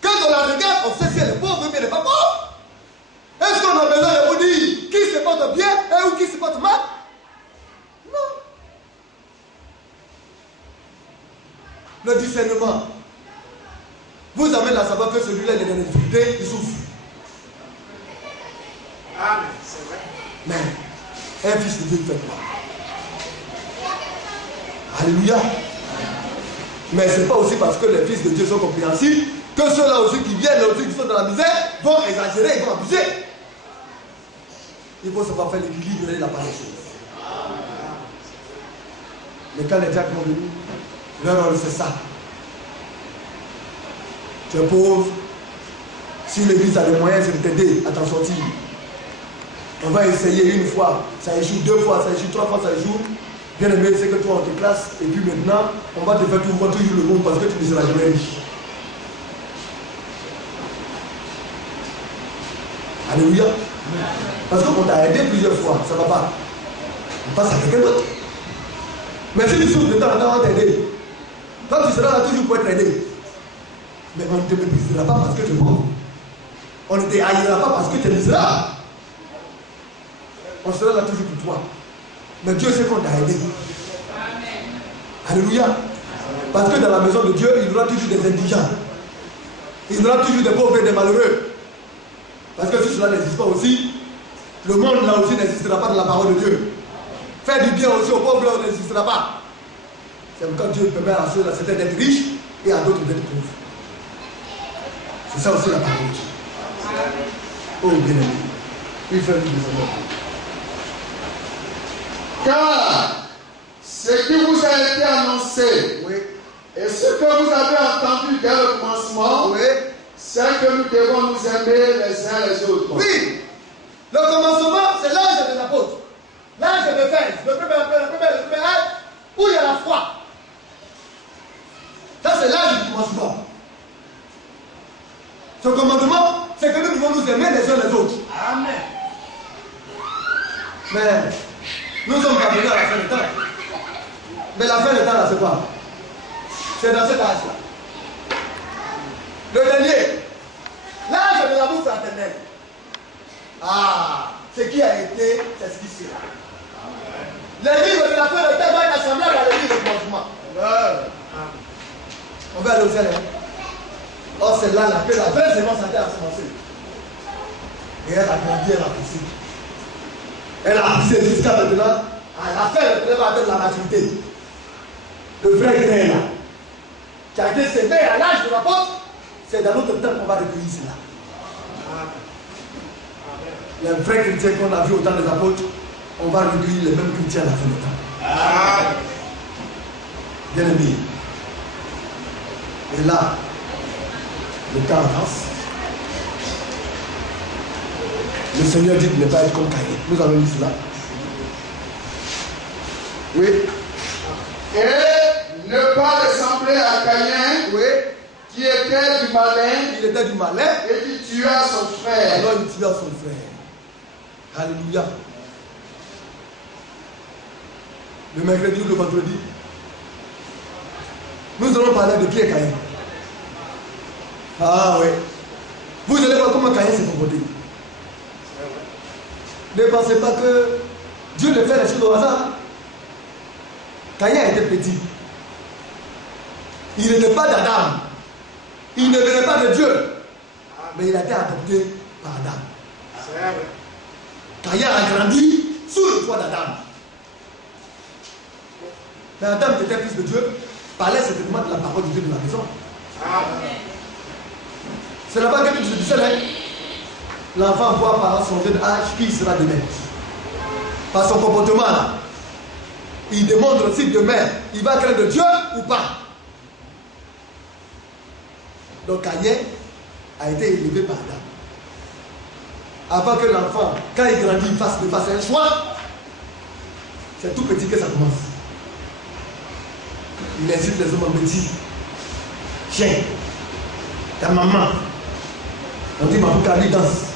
quand on la regarde, on sait si elle est pauvre ou bien elle n'est pas pauvre. Est-ce qu'on a besoin de vous dire qui se porte bien et ou qui se porte mal? Non. Le discernement vous amène à savoir que celui-là il est dans l'infidélité, il souffre. Amen, c'est vrai. Mais un fils de Dieu ne fait pas. Alléluia. Mais ce n'est pas aussi parce que les fils de Dieu sont compréhensifs que ceux-là aussi qui viennent, aussi qui sont dans la misère, vont exagérer, ils vont abuser. Il faut savoir faire l'équilibre et la part des choses. Mais quand les diacres sont venus, leur rôle c'est ça. tu es pauvre. Si l'église a les moyens, c'est de t'aider à t'en sortir. On va essayer une fois, ça échoue 2 fois, ça échoue 3 fois, ça échoue. Bien aimé, c'est que toi on te classe et puis maintenant, on va te faire tout voir toujours le monde parce que tu ne seras jamais riche. Alléluia. Parce qu'on t'a aidé plusieurs fois, ça ne va pas. On passe à quelqu'un d'autre. Mais si tu souffres de temps en temps, on va t'aider. Toi, tu seras là toujours pour être aidé. Mais on ne te méprisera pas parce que tu es pauvre. On ne te haïra pas parce que tu es misérable. On sera là toujours pour toi. Mais Dieu sait qu'on t'a aidé. Amen. Alléluia. Parce que dans la maison de Dieu, il y aura toujours des indigents. Il y aura toujours des pauvres et des malheureux. Parce que si cela n'existe pas aussi, le monde là aussi n'existera pas dans la parole de Dieu. Faire du bien aussi aux pauvres là n'existera pas. C'est quand Dieu permet à ceux à certains d'être riches et à d'autres d'être pauvres. C'est ça aussi la parole de Dieu. Oh bien aimé. Il fait du bien. Car ce qui vous a été annoncé, oui, et ce que vous avez entendu dès le commencement, oui, c'est que nous devons nous aimer les uns les autres. Oui, le commencement, c'est l'âge des apôtres. L'âge de Éphèse, le premier âge où il y a la foi. Ça, c'est l'âge du commencement. Ce commandement, c'est que nous devons nous aimer les uns les autres. Amen. Mais nous sommes parvenus à la fin du temps. Mais la fin du temps, là, c'est quoi? C'est dans cet âge-là. Le dernier, l'âge de l'amour fraternel. Ah, ce qui a été, c'est ce qui sera. Les livres de la fin du temps vont être assemblés à l'église de commencement. On va aller au ciel. Or, c'est là la paix, la vraie semence a été commencé. Et elle a grandi, elle a poussé. Elle a poussé jusqu'à maintenant. À la fin, elle va atteindre la maturité. Le vrai grain là, qui a été sémé à l'âge de l'apôtre, c'est dans notre temps qu'on va recueillir cela. Les vrais chrétiens qu'on a vus au temps des apôtres, on va recueillir les mêmes chrétiens à la fin du temps. Bien aimé. Et là, le temps avance. Le Seigneur dit de ne pas être comme Caïn. Nous avons lu cela. Oui. Et ne pas ressembler à Caïn, oui, qui était du malin. Il était du malin. Et qui tua son frère. Alors il tua son frère. Alléluia. Le mercredi ou le vendredi, nous allons parler de qui est Caïn. Ah oui. Vous allez voir comment Caïn s'est comporté. Ne pensez pas que Dieu ne fait les choses au hasard. Caïn était petit. Il n'était pas d'Adam. Il ne venait pas de Dieu. Mais il a été adopté par Adam. Caïn a grandi sous le toit d'Adam. Mais Adam était fils de Dieu, parlait certainement de la parole de Dieu de la maison. C'est là-bas que je disais, l'enfant voit par son jeune âge qui sera demain. Par son comportement là, il démontre si demain il va craindre Dieu ou pas. Donc Caïn a été élevé par Adam. Avant que l'enfant, quand il grandit, il fasse un choix, c'est tout petit que ça commence. Il insulte les hommes en petit. Chien, ta maman. On dit Mabouka, lui danse.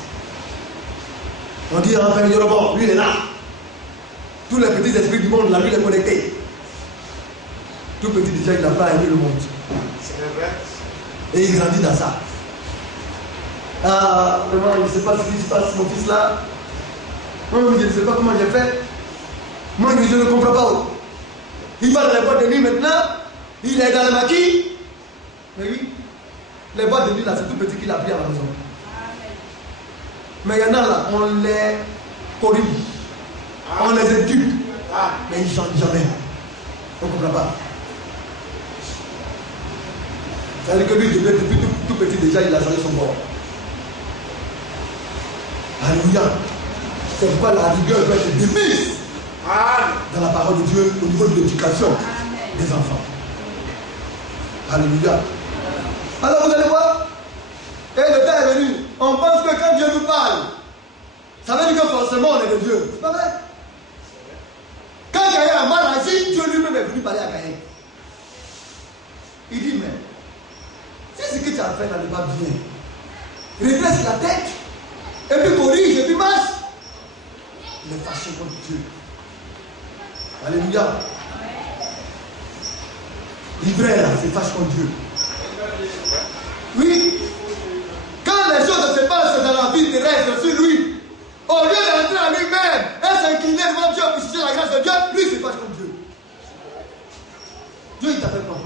On dit enfin Yorobo, lui il est là. Tous les petits esprits du monde, là, lui il est connecté. Tout petit déjà, il n'a pas aimé le monde. C'est vrai. Et il grandit dans ça. Ah, vraiment, je ne sais pas ce qui se passe, mon fils là. Moi, je ne sais pas comment j'ai fait. Moi, je ne comprends pas. Il va dans les boîtes de nuit maintenant. Il est dans le maquis. Mais oui, les boîtes de nuit là, c'est tout petit qu'il a pris à la maison. Mais il y en a là, on les corrige. On les éduque. Mais ils ne changent jamais. On ne comprend pas. C'est-à-dire que lui, depuis tout petit déjà, il a changé son bord. Alléluia. C'est pourquoi la rigueur doit être démise dans la parole de Dieu au niveau de l'éducation des enfants. Alléluia. Alors vous allez voir, Et le temps est venu. On pense que quand Dieu nous parle, ça veut dire que forcément on est de Dieu. C'est pas vrai. Quand Caïn a mal agi, Dieu lui-même est venu parler à Caïn. Il dit, mais si ce que tu as fait n'allait pas bien, redresse la tête, et puis corrige, et puis marche. Il est fâché contre Dieu. Alléluia. L'ivraie là, c'est fâche contre Dieu. Oui. Quand les choses se passent dans la vie terrestre sur lui, au lieu d'entrer en lui-même et s'incliner devant Dieu pour chercher la grâce de Dieu, lui il se fâche contre Dieu. Dieu il t'appelle pas.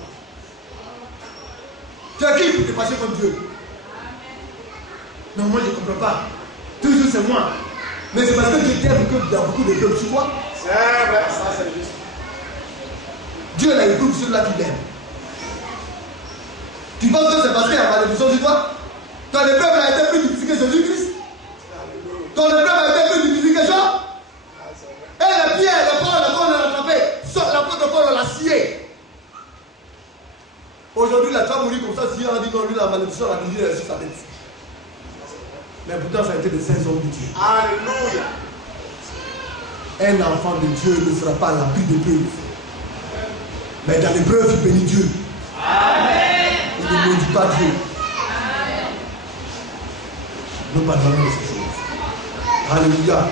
Tu as qui pour te fâcher contre Dieu? Non, moi je ne comprends pas. Toujours c'est moi. Mais c'est parce que Dieu t'aime qu'il y a beaucoup de peuples. Tu vois? C'est vrai, ça c'est juste. Dieu n'a écouté ceux-là qui l'aiment. Tu penses que c'est parce qu'il y a malédiction sur toi? Ton épreuve a été plus difficile que Jésus-Christ. Ton épreuve a été plus difficile que Jean. Et la pierre, le Paul, on l'a attrapé. L'apôtre Paul, on l'a scié. Aujourd'hui, la tu vas mourir comme ça. Si on a dit non, lui, la malédiction, la misère est sur sa tête. Mais pourtant, ça a été des saints hommes de Dieu. Alléluia. Un enfant de Dieu ne sera pas à l'abri d'épreuve. Mais dans l'épreuve, il bénit Dieu. Amen. Il ne maudit pas Dieu. Nous pardonnons ces choses. Alléluia.